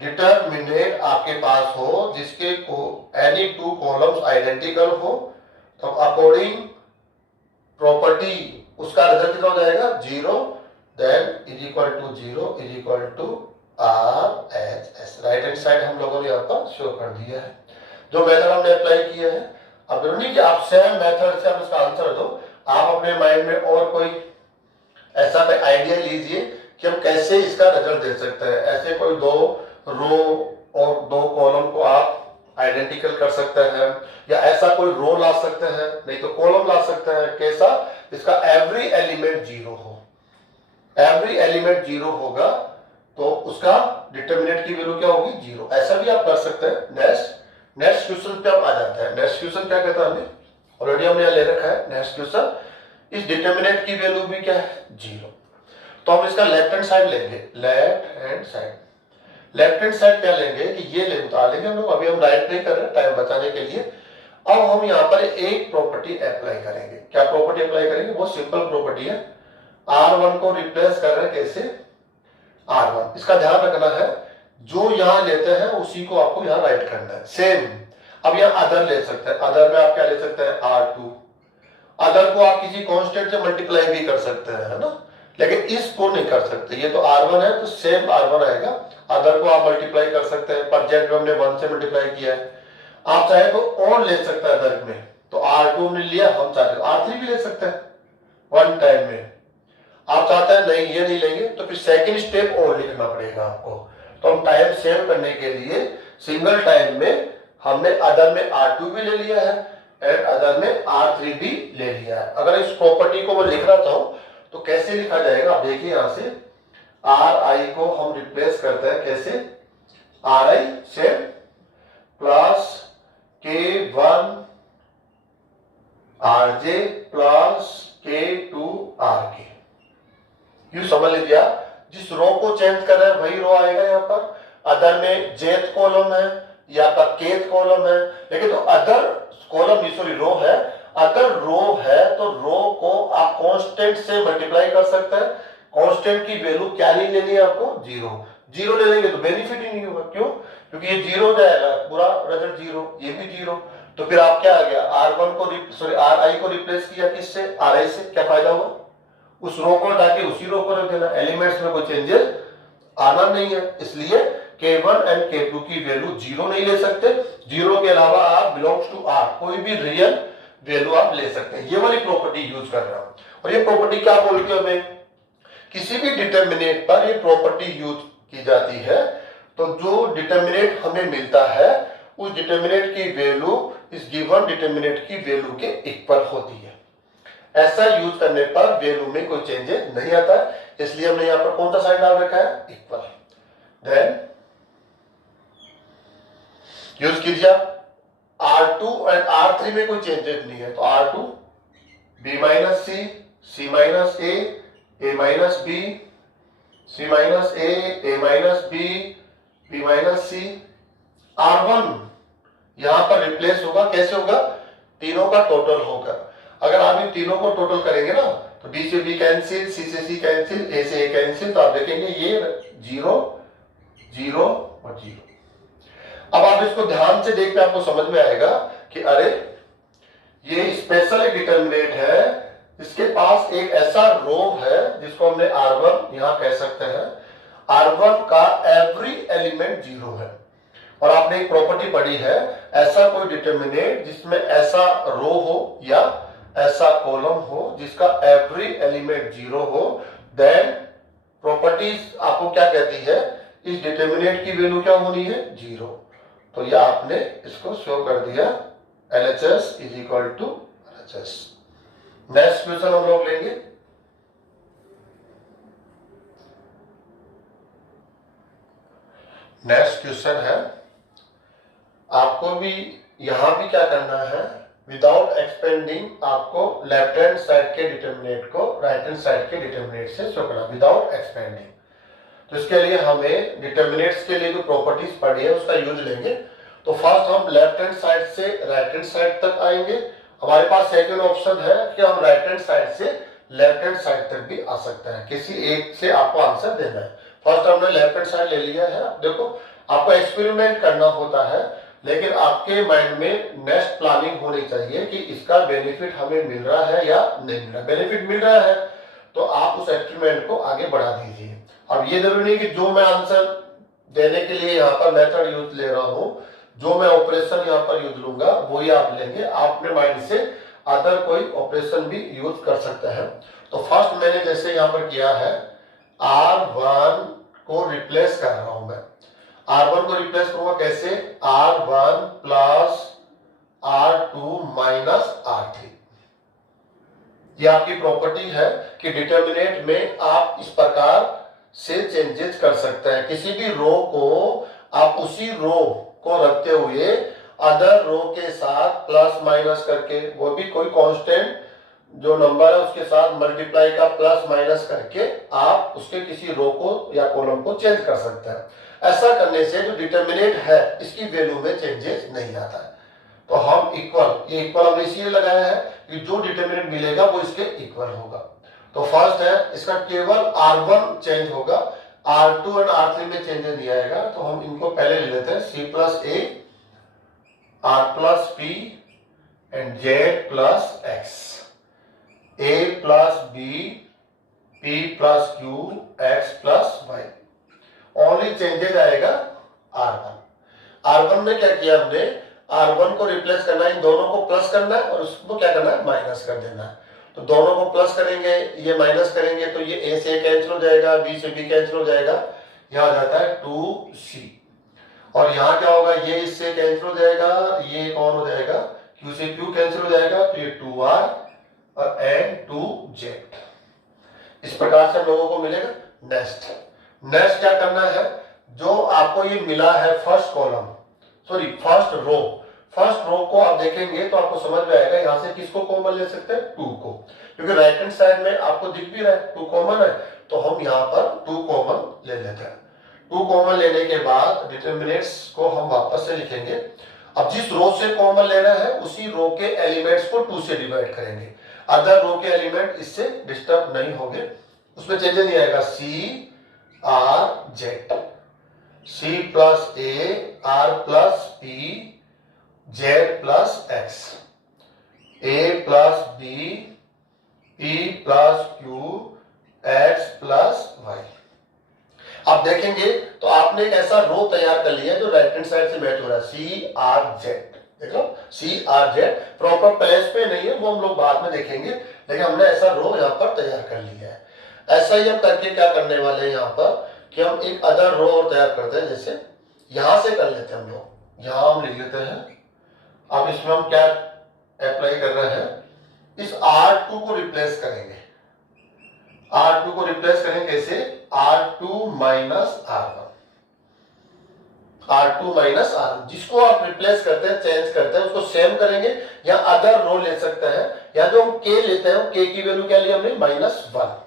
डिटर्मिनेंट आपके पास हो जिसके को एनी टू कॉलम्स आइडेंटिकल हो, तो अकॉर्डिंग प्रॉपर्टी उसका रिजल्ट कितना हो जाएगा, 0। Then is equal to 0 is equal to RHS। Right hand side हम लोगों ने यहाँ पर शो कर दिया है, जो मेथड हमने अप्लाई किया है। अब जरूरी नहीं कि आप सेम मेथड से आप इसका आंसर दो, आप अपने माइंड में और कोई ऐसा कोई आइडिया लीजिए कि हम कैसे इसका रिजल्ट दे सकते हैं। ऐसे कोई 2 रो और 2 कॉलम को आप आइडेंटिकल कर सकते हैं, या ऐसा कोई रो ला सकते हैं, नहीं तो कॉलम ला सकते हैं। कैसा, इसका एवरी एलिमेंट 0 हो। एवरी एलिमेंट 0 होगा तो उसका डिटर्मिनेंट की वैल्यू क्या होगी, 0। ऐसा भी आप कर सकते हैं। नेक्स्ट क्वेश्चन पे हम आ जाते हैं। नेक्स्ट क्वेश्चन क्या कहता है, हमें ऑलरेडी हमने ले रखा है। नेक्स्ट क्वेश्चन, इस डिटर्मिनेंट की वैल्यू भी क्या है, 0। तो हम इसका लेफ्ट हैंड साइड लेंगे, लेफ्ट हैंड साइड क्या लेंगे कि ये लेंगे हम लोग। अभी हम राइट नहीं कर रहे, टाइम बचाने के लिए। अब हम यहाँ पर एक प्रॉपर्टी अप्लाई करेंगे। क्या प्रॉपर्टी अप्लाई करेंगे, बहुत सिंपल प्रॉपर्टी है। R1 को रिप्लेस कर रहे हैं, कैसे, R1। इसका ध्यान रखना है, जो यहां लेते हैं उसी को आपको यहां राइट करना है, सेम। अब यहां अदर ले सकते हैं, अदर में आप क्या ले सकते हैं, R2। अदर को आप किसी कांस्टेंट से मल्टीप्लाई भी कर सकते हैं, है ना, लेकिन इसको नहीं कर सकते। ये तो R1 है तो सेम R1 आएगा। अदर को आप मल्टीप्लाई कर सकते हैं, पर जेड में हमने 1 से मल्टीप्लाई किया है। आप चाहे तो और ले सकते हैं अदर में, तो R2 ने लिया, हम चाहते तो R3 भी ले सकते हैं 1 टाइम में। आप चाहते हैं नहीं ये नहीं लेंगे, तो फिर सेकंड स्टेप और लिखना पड़ेगा आपको। तो हम टाइम सेव करने के लिए सिंगल टाइम में हमने अदर में R2 भी ले लिया है एंड अदर में R3 भी ले लिया है। अगर इस प्रॉपर्टी को मैं लिखना चाहूं तो कैसे लिखा जाएगा, आप देखिए यहां से Ri को हम रिप्लेस करते हैं, कैसे, Ri से plus K1 Rj plus K2 Rk। You समझ लीजिए, जिस रो को चेंज कर रहे हैं वही रो आएगा यहाँ पर। अदर में जेथ कॉलम है या आपका केथ कॉलम है, लेकिन तो अदर कॉलम सॉरी रो है, अगर रो है तो रो को आप कांस्टेंट से मल्टीप्लाई कर सकते हैं। कांस्टेंट की वैल्यू क्या नहीं लेनी है आपको, जीरो। जीरो ले लेंगे तो बेनिफिट ही नहीं होगा, क्यों? क्योंकि ये जीरो हो जाएगा, पूरा रिजल्ट जीरो, ये भी जीरो। तो फिर आप क्या आ गया, R1 को सॉरी RI को रिप्लेस किया किससे, RI से। क्या फायदा हुआ, उस रो को हटा के उसी रो को रख देना, एलिमेंट्स में कोई चेंजेस आना नहीं है। इसलिए K1 एंड K2 की वैल्यू जीरो नहीं ले सकते। जीरो के अलावा आप बिलोंग्स टू R कोई भी रियल वैल्यू आप ले सकते हैं। ये वाली प्रॉपर्टी यूज कर रहा हूं। और ये प्रॉपर्टी क्या बोलती है हमें, किसी भी डिटरमिनेट पर ये प्रॉपर्टी यूज की जाती है। तो जो डिटरमिनेट हमें मिलता है उस डिटरमिनेट की वैल्यू इस गिवन डिटरमिनेट की वैल्यू के इक्वल होती है। ऐसा यूज करने पर वैल्यू में कोई चेंजेस नहीं आता है, इसलिए हमने यहां पर कौन सा साइन डाल रखा है, इक्वल। देन यूज कीजिए, R2 एंड R3 में कोई चेंजेस नहीं है, तो R2 B minus C, C minus A, A minus B, C minus A, A minus B, B minus C। R1 यहां पर रिप्लेस होगा, कैसे होगा, तीनों का टोटल होगा। अगर आप इन तीनों को टोटल करेंगे ना तो D से B कैंसिल, C से C कैंसिल, A से A कैंसिल, तो आप देखेंगे ये जीरो जीरो और जीरो। अब आप इसको ध्यान से देखते आपको समझ में आएगा कि अरे ये स्पेशल एक डिटरमिनेट है, इसके पास एक ऐसा रो है जिसको हमने R1 यहां कह सकते हैं। R1 का एवरी एलिमेंट जीरो है। और आपने एक प्रॉपर्टी पढ़ी है, ऐसा कोई डिटरमिनेट जिसमें ऐसा रो हो या ऐसा कॉलम हो जिसका एवरी एलिमेंट जीरो हो, देन प्रॉपर्टीज आपको क्या कहती है, इस डिटरमिनेट की वैल्यू क्या होनी है, जीरो। तो यह आपने इसको शो कर दिया, LHS is equal to LHS। Next question हम लोग लेंगे। नेक्स्ट क्वेश्चन है, आपको भी यहां भी क्या करना है, विदाउट एक्सपेंडिंग आपको लेफ्ट हैंड साइड के डिटरमिनेट को राइट हैंड साइड के डिटरमिनेट से शो करना, विदाउट एक्सपेंडिंग। तो इसके लिए हमें डिटरमिनेट्स के लिए जो प्रॉपर्टीज पढ़ी है उसका यूज लेंगे। तो फर्स्ट हम लेफ्ट हैंड साइड से राइट हैंड साइड तक आएंगे। हमारे पास सेकंड ऑप्शन है कि हम राइट हैंड साइड से लेफ्ट हैंड साइड तक भी आ सकते हैं, किसी एक से आपको आंसर देना है। फर्स्ट हमने लेफ्ट हैंड साइड ले लिया है। देखो आपको एक्सपेरिमेंट करना होता है, लेकिन आपके माइंड में नेक्स्ट प्लानिंग होनी चाहिए कि इसका बेनिफिट हमें मिल रहा है या नहीं मिल रहा। बेनिफिट मिल रहा है तो आप उस एक्सपेरिमेंट को आगे बढ़ा दीजिए। अब ये जरूरी नहीं कि जो मैं आंसर देने के लिए यहाँ पर मेथड यूज ले रहा हूँ, जो मैं ऑपरेशन यहाँ पर यूज लूंगा वही आप लेंगे। आप अपने माइंड से अदर कोई ऑपरेशन भी यूज कर सकते हैं। तो फर्स्ट मैंने जैसे यहाँ पर किया है, R1 को रिप्लेस कर रहा हूं मैं। R1 को रिप्लेस करूंगा कैसे, R1 plus R2 minus R3। ये आपकी प्रॉपर्टी है कि डिटरमिनेट में आप इस प्रकार से चेंजेस कर सकते हैं। किसी भी रो को आप उसी रो को रखते हुए अदर रो के साथ प्लस माइनस करके, वो भी कोई कांस्टेंट जो नंबर है उसके साथ मल्टीप्लाई का प्लस माइनस करके आप उसके किसी रो को या कॉलम को चेंज कर सकते हैं। ऐसा करने से जो डिटरमिनेट है इसकी वैल्यू में चेंजेस नहीं आता है। तो हम इक्वल, ये इक्वल हमने इसलिए लगाया है कि जो डिटरमिनेट मिलेगा वो इसके इक्वल होगा। तो फर्स्ट है, इसका केवल R1 चेंज होगा, R2 एंड R3 में चेंजेस नहीं आएगा। तो हम इनको पहले ले लेते हैं, C plus A, R plus P and Z plus X, A plus B, P plus Q, X plus Y। Only changes आएगा R1। R1 में क्या किया हमने, R1 को रिप्लेस करना है, इन दोनों को प्लस करना है और उसको क्या करना है, माइनस कर देना है। तो दोनों को प्लस करेंगे, ये माइनस करेंगे तो ये A से कैंसिल हो जाएगा, B से B कैंसिल हो जाएगा, यहाँ आ जाता है 2C। और यहाँ क्या होगा, ये इससे कैंसिल हो जाएगा, ये कौन हो जाएगा, Q से Q कैंसिल हो जाएगा, तो ये 2R और N 2Z। इस प्रकार से हम लोगों को मिलेगा। नेक्स्ट क्या करना है, जो आपको ये मिला है first column, sorry first row को आप देखेंगे तो आपको समझ में आएगा यहाँ से किसको कॉमन ले सकते हैं, 2 को, क्योंकि राइट हैंड साइड में आपको दिख भी रहा है 2 कॉमन है। तो हम यहाँ पर 2 कॉमन ले लेते हैं। 2 कॉमन लेने के बाद डिटरमिनेट्स को हम वापस से लिखेंगे। अब जिस रो से कॉमन ले रहे हैं उसी रो के एलिमेंट्स को 2 से डिवाइड करेंगे, अदर रो के एलिमेंट इससे डिस्टर्ब नहीं होंगे, उसमें चेंजेस नहीं आएगा। C R Z, C plus A R plus P Z plus X, A plus B P plus Q X plus Y. आप देखेंगे तो आपने एक ऐसा रो तैयार कर लिया जो राइट हैंड साइड से मैच हो रहा है, सी आर जेड। देख लो C R Z proper place पे नहीं है, वो हम लोग बाद में देखेंगे, लेकिन हमने ऐसा रो यहाँ पर तैयार कर लिया है। ऐसा ही हम करके क्या करने वाले हैं यहाँ पर कि हम एक अदर रो और तैयार करते हैं, जैसे यहां से कर लेते हैं हम लोग, यहां हम लिख लेते हैं। अब इसमें हम क्या अप्लाई कर रहे हैं, इस R2 को रिप्लेस करेंगे, R2 को रिप्लेस करेंगे कैसे, R2 minus R1, R2 minus R1, जिसको आप रिप्लेस करते हैं चेंज करते हैं उसको सेम करेंगे, या अदर रो ले सकते हैं, या जो हम K लेते हैं K की वैल्यू क्या ली हमने -1,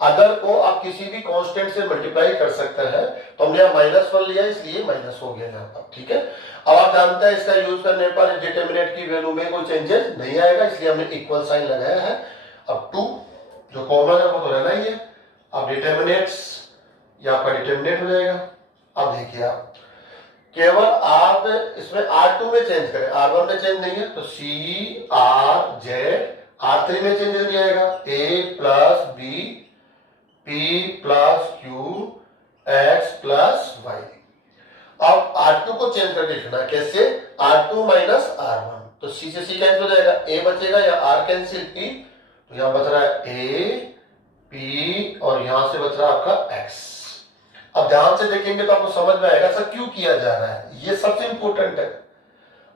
अदर को आप किसी भी कांस्टेंट से मल्टीप्लाई कर सकते हैं, तो हमने यहाँ -1 लिया इसलिए माइनस हो गया यहाँ पर, ठीक है। अब आप जानते हैं इसका यूज करने पर डिटरमिनेंट की वैल्यू में कोई चेंजेस नहीं आएगा, इसलिए हमने इक्वल साइन लगाया है। अब 2 जो कॉमन है वो तो रहना ही है। अब डिटरमिनेंट्स ये आपका डिटरमिनेंट हो जाएगा। अब देखिए आप केवल आप इसमें R2 में चेंज करें, R1 में चेंज नहीं है, तो सी आर जेड, R3 में चेंज नहीं आएगा, A plus B P plus Q X plus Y. अब R2 को चेंज करके लिखना है कैसे, R2 माइनस R1, तो C से C कैंसिल हो जाएगा, A बचेगा या R कैंसिल P, तो यहां बच रहा है A P और यहां से बच रहा है आपका X। अब ध्यान से देखेंगे तो आपको समझ में आएगा सर क्यों किया जा रहा है, ये सबसे इंपॉर्टेंट है,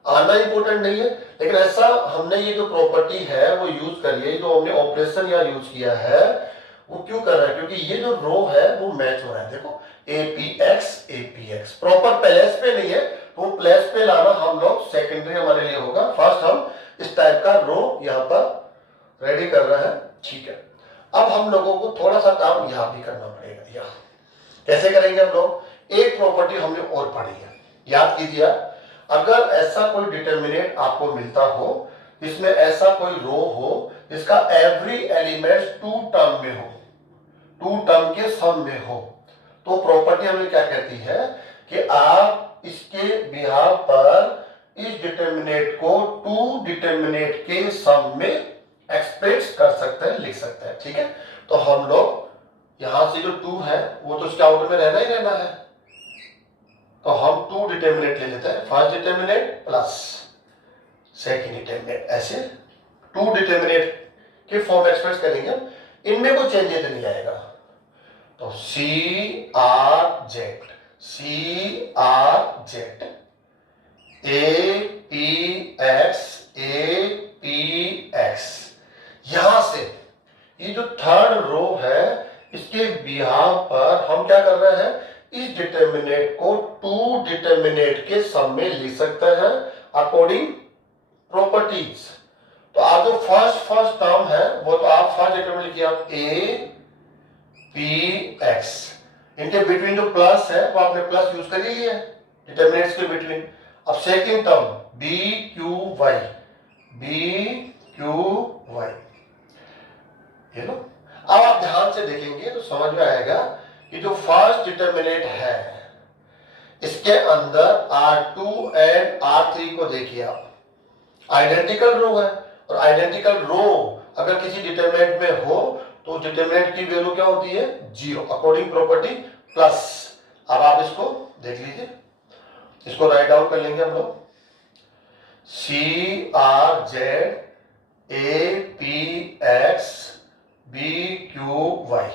आना इंपॉर्टेंट नहीं है, लेकिन ऐसा हमने ये जो प्रॉपर्टी है वो यूज करिए, जो हमने ऑपरेशन यहाँ यूज किया है वो क्यों कर रहा है, क्योंकि ये जो रो है वो मैच हो रहा है। देखो APX प्रॉपर प्लेस पे नहीं है, तो प्लेस पे लाना हम लोग सेकेंडरी हमारे लिए होगा, फर्स्ट हम इस टाइप का रो यहाँ पर रेडी कर रहे हैं, ठीक है। अब हम लोगों को थोड़ा सा काम यहाँ भी करना पड़ेगा, यहाँ कैसे करेंगे हम लोग, एक प्रॉपर्टी हमने और पढ़ी है, याद कीजिए, अगर ऐसा कोई डिटरमिनेंट आपको मिलता हो इसमें ऐसा कोई रो हो जिसका एवरी एलिमेंट 2 टर्म में हो, 2 टर्म के सम में हो, तो प्रॉपर्टी हमें क्या कहती है कि आप इसके बिहाफ पर इस डिटरमिनेंट को 2 डिटरमिनेंट के सम में एक्सप्रेस कर सकते हैं, लिख सकते हैं, ठीक है। तो हम लोग यहां से जो 2 है वो तो उसके आउटर में रहना ही रहना है, तो हम 2 डिटरमिनेंट ले लेते हैं, first determinant plus second determinant, ऐसे 2 डिटरमिनेंट के फॉर्म एक्सप्रेस करेंगे, इनमें कोई चेंजेस नहीं आएगा, तो C R Z A P X, यहां से ये जो थर्ड रो है इसके बिहाफ पर हम क्या कर रहे हैं, इस डिटरमिनेंट को 2 डिटरमिनेंट के सम में लिख सकते हैं अकॉर्डिंग प्रॉपर्टीज। तो आप जो फर्स्ट टर्म है वो तो आप फर्स्ट डिटरमिनेंट लिखिए आप ए पी एक्स, इनके बिटवीन जो प्लस है वो आपने प्लस यूज कर ही लिया डिटरमिनेंट्स के बिटवीन। अब second term B Q Y, ये लो। अब आप ध्यान से देखेंगे तो समझ में आएगा कि जो फर्स्ट डिटरमिनेंट है इसके अंदर R2 एंड R3 को देखिए आप, आइडेंटिकल रो है, और आइडेंटिकल रो अगर किसी डिटरमिनेंट में हो तो डिटरमिनेंट की वैल्यू क्या होती है 0 अकॉर्डिंग प्रॉपर्टी प्लस। अब आप इसको देख लीजिए, इसको राइट डाउन कर लेंगे हम लोग, C R Z A P X B Q Y,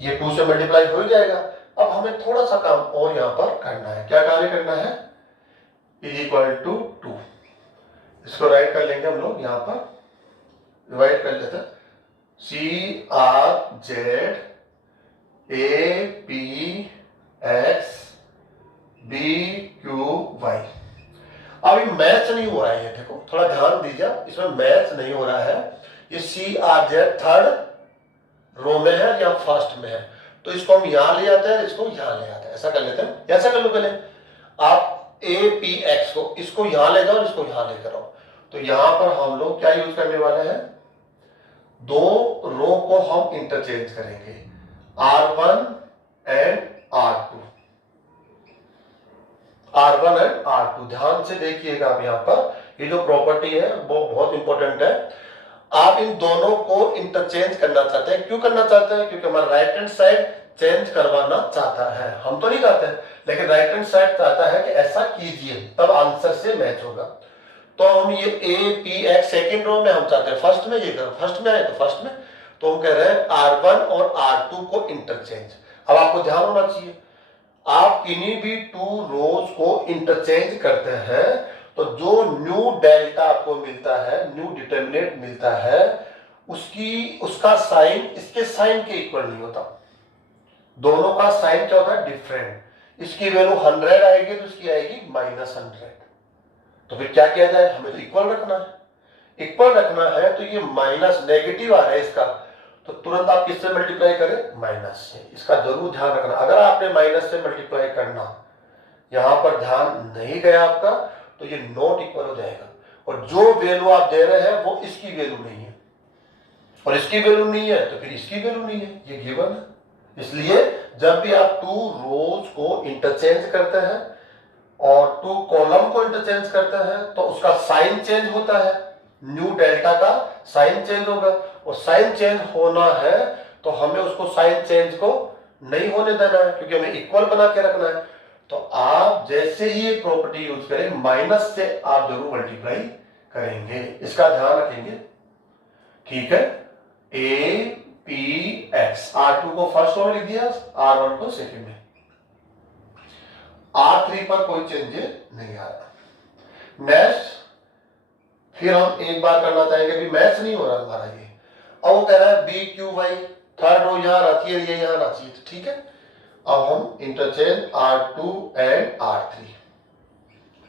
ये 2 से मल्टीप्लाई हो ही जाएगा। अब हमें थोड़ा सा काम और यहां पर करना है, क्या कार्य करना है, = 2, इसको राइट कर लेंगे हम लोग, यहां पर डिवाइड कर लेते हैं, C R Z A P X B Q Y. अब ये मैच नहीं हो रहा है, ये देखो थोड़ा ध्यान दीजिए, इसमें मैच नहीं हो रहा है, ये C R Z third row में है या फर्स्ट में है, तो इसको हम यहां ले आते हैं, इसको यहां ले आते हैं, ऐसा कर लेते हैं, ऐसा कर लो पहले आप ए पी एक्स को, इसको यहां ले जाओ, इसको यहां लेकर आओ। तो यहां पर हम लोग क्या यूज करने वाले हैं, दो रो को हम इंटरचेंज करेंगे, R1 and R2, R1 and R2। ध्यान से देखिएगा आप, यहां पर ये जो प्रॉपर्टी है वो बहुत इंपॉर्टेंट है। आप इन दोनों को इंटरचेंज करना चाहते हैं, क्यों करना चाहते हैं, क्योंकि हमारा राइट हैंड साइड चेंज करवाना चाहता है, हम तो नहीं चाहते, लेकिन राइट हैंड साइड चाहता है कि ऐसा कीजिए, तब आंसर से मैच होगा। तो हम ये A P X second row में हम चाहते हैं फर्स्ट में, ये करो फर्स्ट में आए तो फर्स्ट में, तो हम कह रहे हैं R1 और R2 को इंटरचेंज। अब आपको ध्यान होना चाहिए, आप किन्हीं भी टू रोज को इंटरचेंज करते हैं तो जो न्यू डेल्टा आपको मिलता है, न्यू डिटरमिनेंट मिलता है, उसका साइन इसके साइन के इक्वल नहीं होता। दोनों का साइन क्या होता है, डिफरेंट। इसकी वैल्यू 100 आएगी तो इसकी आएगी -100। तो फिर क्या किया जाए, हमें तो इक्वल रखना है। इक्वल रखना है तो ये माइनस नेगेटिव आ रहा है इसका, तो तुरंत आप किससे मल्टीप्लाई करें, माइनस से। इसका जरूर ध्यान रखना, अगर आपने माइनस से मल्टीप्लाई करना, यहां पर ध्यान नहीं गया आपका, तो ये नॉट इक्वल हो जाएगा। और जो वैल्यू आप दे रहे हैं वो इसकी वैल्यू नहीं है, और इसकी वैल्यू नहीं है तो फिर इसकी वैल्यू नहीं है, ये गिवन है। इसलिए जब भी आप टू रोज को इंटरचेंज करते हैं और टू कॉलम को इंटरचेंज करते हैं तो उसका साइन चेंज होता है, न्यू डेल्टा का साइन चेंज होगा, और साइन चेंज होना है तो हमें उसको साइन चेंज को नहीं होने देना है, क्योंकि हमें इक्वल बना के रखना है। तो आप जैसे ही ये प्रॉपर्टी यूज करें, माइनस से आप जरूर मल्टीप्लाई करेंगे, इसका ध्यान रखेंगे, ठीक है। ए पी एक्स, R2 को फर्स्ट रो लिख दिया, R1 को सेकेंड में, R3 पर कोई चेंजेस नहीं आ रहा। नेक्स्ट फिर हम एक बार करना चाहेंगे, भी मैच नहीं हो रहा हमारा ये, अब वो कह रहा है B Q Y, third row यहां आती है, ये यहां आती है, ठीक है। अब हम इंटरचेंज R2 एंड R3,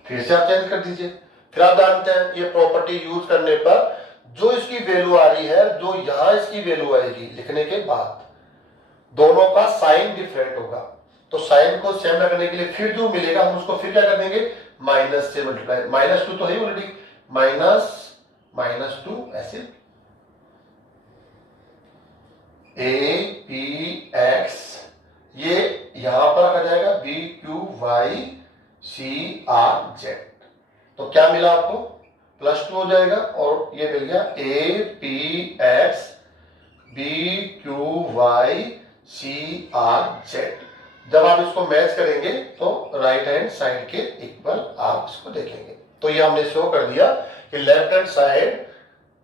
फिर से आप चेंज कर दीजिए। फिर आप जानते हैं ये प्रॉपर्टी यूज करने पर जो इसकी वैल्यू आ रही है, जो यहां इसकी वैल्यू आएगी, लिखने के बाद दोनों का साइन डिफरेंट होगा, तो साइन को सेम रखने के लिए फिर जो मिलेगा हम उसको फिर क्या कर देंगे, माइनस से मल्टीप्लाई, -2 तो है ऑलरेडी, -2 ऐसे, ए पी एक्स, ये यहां पर रखा जाएगा B Q Y C R Z. तो क्या मिला आपको, +2 हो जाएगा, और ये मिल गया A P X B Q Y C R Z. जब आप इसको मैच करेंगे तो राइट हैंड साइड के इक्वल आप इसको देखेंगे। तो ये हमने शो कर दिया कि लेफ्ट हैंड साइड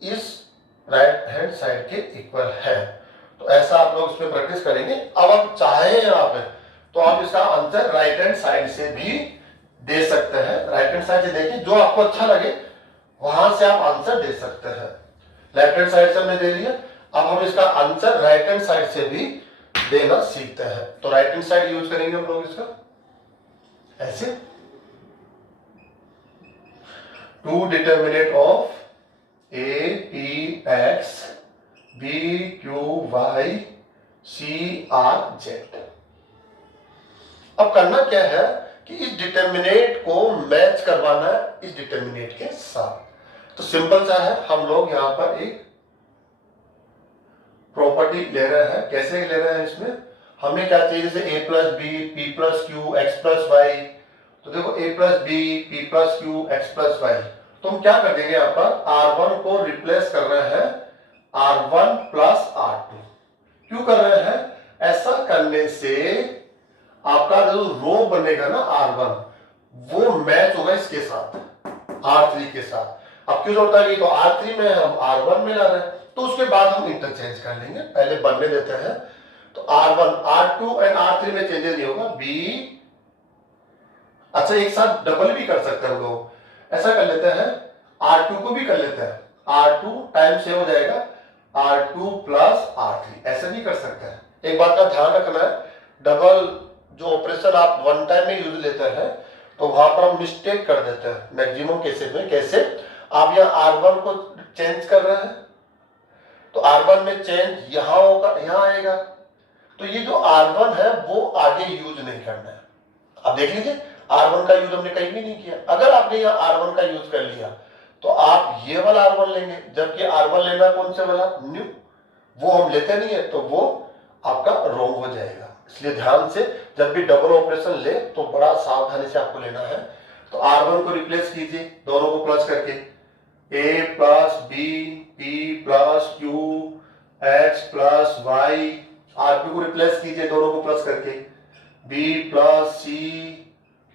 इस राइट हैंड साइड के इक्वल है। तो ऐसा आप लोग इसमें प्रैक्टिस करेंगे। अब आप चाहे आप तो आप इसका आंसर राइट हैंड साइड से भी दे सकते हैं। राइट हैंड साइड से देखिए, जो आपको अच्छा लगे वहां से आप आंसर दे सकते हैं। लेफ्ट हैंड साइड से हमने दे लिया, अब हम इसका आंसर राइट हैंड साइड से भी देना सीखते हैं। तो राइट हैंड साइड यूज करेंगे हम लोग इसका ऐसे, two determinant of A P X B Q Y C R Z. अब करना क्या है कि इस डिटर्मिनेंट को मैच करवाना है इस डिटर्मिनेंट के साथ। तो सिंपल सा है, हम लोग यहां पर एक प्रॉपर्टी ले रहे हैं। कैसे ले रहे हैं, इसमें हमें क्या चाहिए, जैसे a plus B P plus Q X plus Y. तो देखो a plus B P plus Q X plus Y, तो हम क्या कर देंगे, यहाँ पर R1 को रिप्लेस कर रहे हैं R1 प्लस R2। क्यों कर रहे हैं, ऐसा करने से आपका जो रो बनेगा ना R1, वो मैच होगा इसके साथ, R3 के साथ। अब क्यों जोड़ता है, तो R3 में हम R1 में ला रहे हैं, तो उसके बाद हम इंटरचेंज कर लेंगे, पहले बनने देते हैं। तो R1 R2 एंड R3 में चेंजेस नहीं होगा, बी, अच्छा एक साथ डबल भी कर सकते हैं हम लोग, ऐसा कर लेते हैं, R2 को भी कर लेते हैं, R2 टाइम से हो जाएगा R2 प्लस R3, ऐसे भी कर सकते हैं। एक बात का ध्यान रखना है, डबल जो ऑपरेशन आप वन टाइम में यूज लेते हैं तो वहां पर हम मिस्टेक कर देते हैं मैक्सिमम केसेस में। कैसे, आप यहाँ R1 को चेंज कर रहे हैं तो R1 में चेंज यहां होगा, यहां आएगा, तो ये जो R1 है वो आगे यूज नहीं करना है। अब देख लीजिए, R1 का यूज हमने कहीं भी नहीं किया। अगर आपने यहाँ R1 का यूज कर लिया तो आप ये वाला R1 लेंगे, जबकि R1 लेना कौन से वाला, न्यू, वो हम लेते नहीं है, तो वो आपका रॉन्ग हो जाएगा। इसलिए ध्यान से जब भी डबल ऑपरेशन ले तो बड़ा सावधानी से आपको लेना है। तो R1 को रिप्लेस कीजिए दोनों को प्लस करके, a plus B, p plus q, x plus y, R2 को रिप्लेस कीजिए दोनों को प्लस करके, b plus c,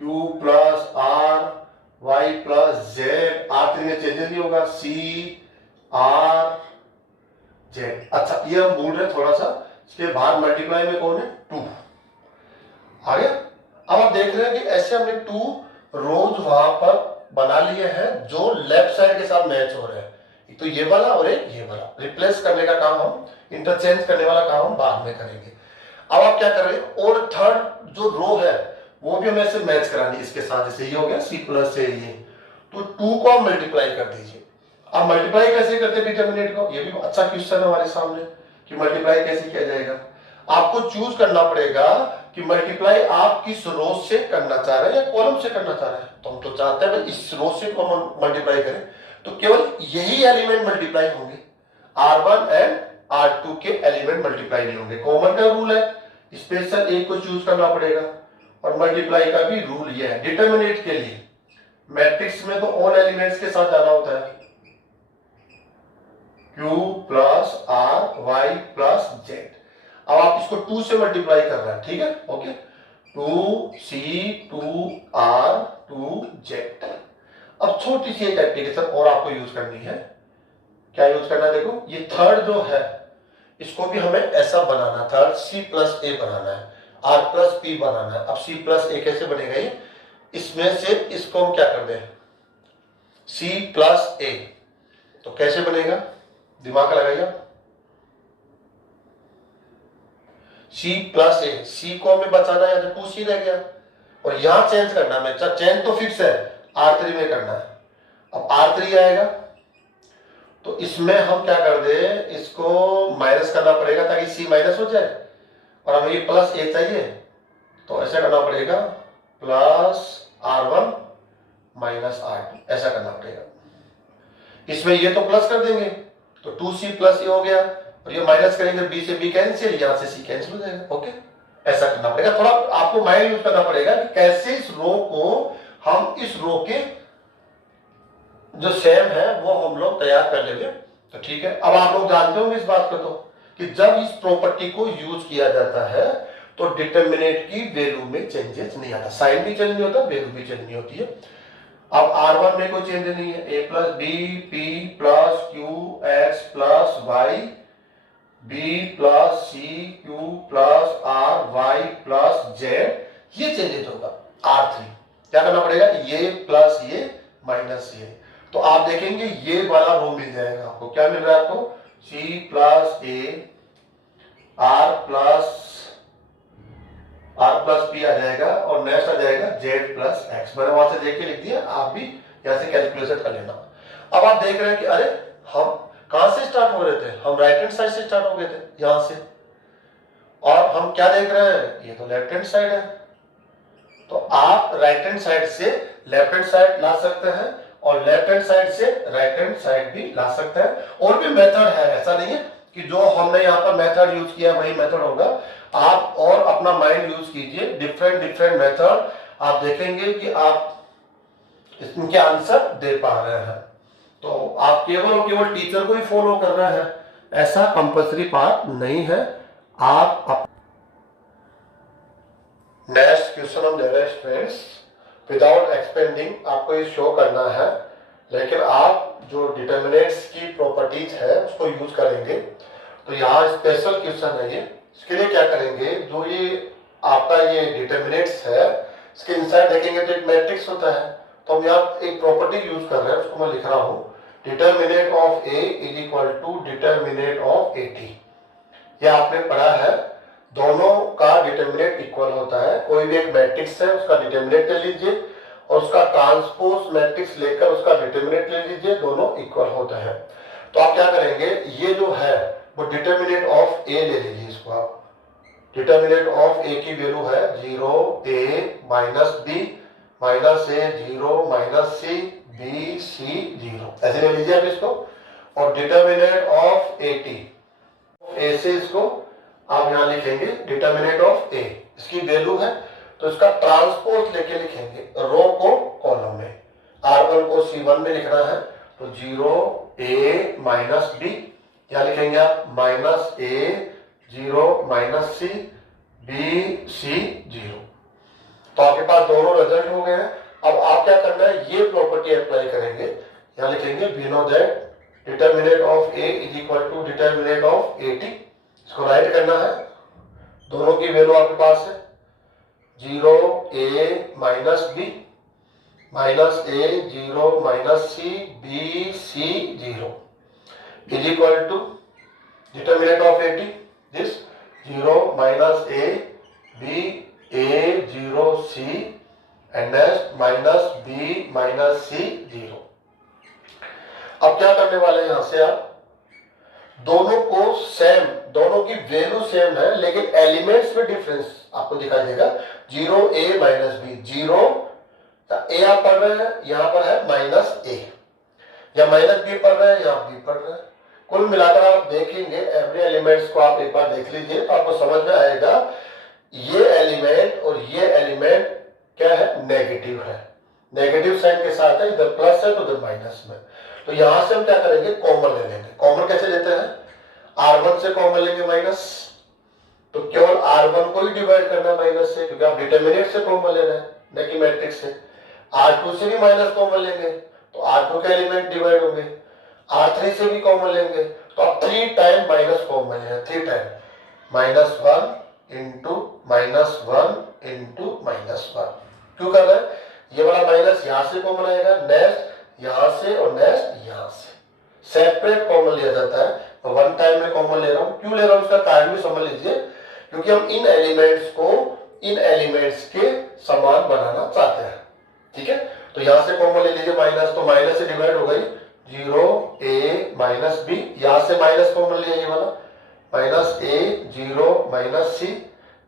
q plus r, y plus z, R3 में चेंजेस नहीं होगा, c r z। अच्छा ये हम भूल रहे थोड़ा सा, इसके बाहर मल्टीप्लाई में कौन है, 2 आ गया। अब आप देख रहे हैं कि ऐसे हमने 2 रोज वहां पर बना लिए हैं जो लेफ्ट साइड के साथ मैच हो रहे हैं, एक तो ये वाला और एक ये वाला। रिप्लेस करने का काम हम, इंटरचेंज करने वाला काम हम बाद में करेंगे। अब आप क्या कर रहे हैं, और थर्ड जो रो है वो भी हमें ऐसे मैच करानी है इसके साथ, जैसे ये हो गया c प्लस से ये, तो 2 को आप मल्टीप्लाई कर दीजिए। अब मल्टीप्लाई कैसे करते हैं डिटरमिनेंट को, ये भी अच्छा क्वेश्चन है हमारे सामने कि मल्टीप्लाई कैसे किया जाएगा। आपको चूज करना पड़ेगा कि मल्टीप्लाई आप किस रो से करना चाह रहे हैं या कॉलम से करना चाह रहे हैं। तो हम तो चाहते हैं इस रो से को मल्टीप्लाई करें, तो केवल यही एलिमेंट मल्टीप्लाई होंगे, R1 एंड R2 के एलिमेंट मल्टीप्लाई नहीं होंगे। कॉमन का रूल है, स्पेशल एक को चूज करना पड़ेगा। और मल्टीप्लाई का भी रूल ये है डिटरमिनेंट के लिए, मैट्रिक्स में तो ऑल एलिमेंट्स के साथ जाना होता है, Q plus R Y plus Z। अब आप इसको 2 से मल्टीप्लाई कर रहे हैं, ठीक है, ओके, 2C 2R 2Z। अब छोटी सी एक एप्लीकेशन और आपको यूज करनी है, क्या यूज करना है, देखो ये थर्ड जो है इसको भी हमें ऐसा बनाना, थर्ड C प्लस A बनाना है, R प्लस P बनाना है। अब C प्लस A कैसे बनेगा, ये इसमें से इसको हम क्या कर दें, C प्लस A, तो कैसे बनेगा, दिमाग लगाइए, C प्लस A, C को हमें बचाना है, 2C रह गया, और यहां चेंज करना है, चेंज तो फिक्स है, R3 में करना है। अब R3 आएगा तो इसमें हम क्या कर दे, इसको माइनस करना पड़ेगा ताकि C माइनस हो जाए, और हमें ये प्लस A चाहिए, तो ऐसा करना पड़ेगा प्लस R1 माइनस R2, ऐसा करना पड़ेगा। इसमें ये तो प्लस कर देंगे तो 2C प्लस A हो गया, और ये माइनस करेंगे B से B कैंसिल, यहां से C कैंसिल हो जाएगा, ओके। ऐसा करना पड़ेगा, थोड़ा आपको माइंड यूज करना पड़ेगा कि कैसे इस रो को हम इस रो के जो सेम है वो हम लोग तैयार कर लेंगे, तो ठीक है। अब आप लोग जानते होंगे इस बात को तो कि जब इस प्रॉपर्टी को यूज किया जाता है तो डिटरमिनेंट की वैल्यू में चेंजेस नहीं आता, साइन भी चेंज नहीं होता, वैल्यू भी चेंज नहीं होती है। अब R1 में कोई चेंज नहीं है, A plus B, P plus Q, X plus Y, B plus C, Q plus R, Y plus Z, ये चेंजेस होगा। R3 क्या करना पड़ेगा, ये प्लस ये माइनस ये, तो आप देखेंगे ये वाला रो मिल जाएगा आपको। क्या मिल रहा है आपको, C plus A, R plus P आ जाएगा, और नेक्स्ट आ जाएगा Z प्लस X। मैंने वहां से देख के लिख दिया, आप भी यहाँ से कैलकुलेशन कर लेना। अब आप देख रहे हैं कि अरे हम कहां से स्टार्ट हो रहे थे, हम राइट हैंड साइड से स्टार्ट हो गए थे यहां से, और हम क्या देख रहे हैं, ये तो लेफ्ट हैंड साइड है, तो आप राइट हैंड साइड से लेफ्ट हैंड साइड ला सकते हैं, और लेफ्ट हैंड साइड से राइट हैंड साइड भी ला सकते हैं। और भी मेथड है, ऐसा नहीं है कि जो हमने यहाँ पर मेथड यूज किया वही मेथड होगा, आप और अपना माइंड यूज कीजिए, डिफरेंट डिफरेंट मेथड, आप देखेंगे कि आप इनके आंसर दे पा रहे हैं। तो आप केवल और केवल टीचर को ही फॉलो कर रहे हैं, ऐसा कंपल्सरी पार्ट नहीं है। आप नेक्स्ट क्वेश्चन हम दे रहे हैं स्टूडेंट्स, विदाउट एक्सपेंडिंग आपको ये शो करना है, लेकिन आप जो डिटरमिनेंट्स की प्रॉपर्टीज है उसको यूज करेंगे। तो यहाँ स्पेशल क्वेश्चन है ये, इसके लिए क्या करेंगे, जो ये आपका ये डिटरमिनेंट्स है इसके इनसाइड देखेंगे तो एक मैट्रिक्स होता है, तो हम यहाँ एक प्रॉपर्टी यूज कर रहे हैं, उसको मैं लिख रहा हूँ, determinant of A is equal to determinant of AT। ये आपने पढ़ा है, दोनों का डिटरमिनेंट इक्वल होता है। कोई भी एक मैट्रिक्स है उसका डिटरमिनेंट ले लीजिए, और उसका ट्रांसपोज मैट्रिक्स लेकर उसका डिटरमिनेंट ले लीजिए, दोनों इक्वल होता है। तो आप क्या करेंगे, ये जो है वो डिटरमिनेंट ऑफ A ले लीजिए, इसको आप डिटरमिनेंट ऑफ A की वैल्यू है 0 A minus B, minus A 0 minus C B C 0, ऐसे ले लीजिए आप इसको। और determinant of A T, A से इसको आप यहां लिखेंगे डिटर्मिनेंट ऑफ ए, इसकी वैल्यू है तो इसका ट्रांसपोज लेके लिखेंगे रो को कॉलम में। R1 को C1 में लिखना है तो 0 A माइनस बी, क्या लिखेंगे आप minus A 0 minus C B C 0। तो आपके पास दोनों रिजल्ट हो गए हैं। अब आप क्या करना है, ये प्रॉपर्टी अप्लाई करेंगे, यहां लिखेंगे we know that determinant of A is equal to determinant of A T, इसको राइट करना है। दोनों की वैल्यू आपके पास है 0 A minus B minus A 0 minus C B C 0 is equal to determinant of A T this 0 minus A B A 0 C and next minus B minus C 0। अब क्या करने वाले हैं, यहां से आप दोनों को सेम, दोनों की वैल्यू सेम है लेकिन एलिमेंट्स में डिफरेंस आपको दिखाई देगा। 0 ए माइनस बी, 0 ए आप पढ़ रहे हैं, यहां पर है माइनस ए, या माइनस बी पढ़ रहे हैं, यहां बी पढ़ रहे हैं। कुल मिलाकर आप देखेंगे एवरी एलिमेंट्स को आप एक बार देख लीजिए तो आपको समझ में आएगा ये एलिमेंट और ये एलिमेंट क्या है, नेगेटिव है, नेगेटिव साइन के साथ है, इधर प्लस है तो इधर माइनस में। तो यहां से हम क्या करेंगे, कॉमन ले लेंगे। कॉमन कैसे लेते हैं, R1 से कॉमन लेंगे माइनस, तो केवल R1 को ही डिवाइड करना है माइनस से, क्योंकि आप डिटर्मिनेंट से कॉमन ले रहे हैं न कि मैट्रिक्स से। R2 से भी माइनस कॉमन लेंगे तो R2 के एलिमेंट डिवाइड होंगे, R3 से भी कॉमन लेंगे तो आप 3 टाइम माइनस कॉमन लेंगे, 3 टाइम -1 इंटू -1 इंटू -1। क्यों कर रहे हैं, ये वाला माइनस यहां से कॉमन आएगा, नेक्स्ट यहां से और नेक्स्ट यहां से, सेपरेट कॉमन लिया जाता है। तो 1 टाइम में कॉमन ले रहा हूं, क्यों ले रहा हूं इसका कारण भी समझ लीजिए, क्योंकि हम इन एलिमेंट्स को इन एलिमेंट्स के समान बनाना चाहते हैं। ठीक है, तो यहां से कॉमन ले लीजिए माइनस, तो माइनस से डिवाइड हो गई 0 ए माइनस बी, यहां से माइनस कॉमन लिया ये वाला minus A 0 minus C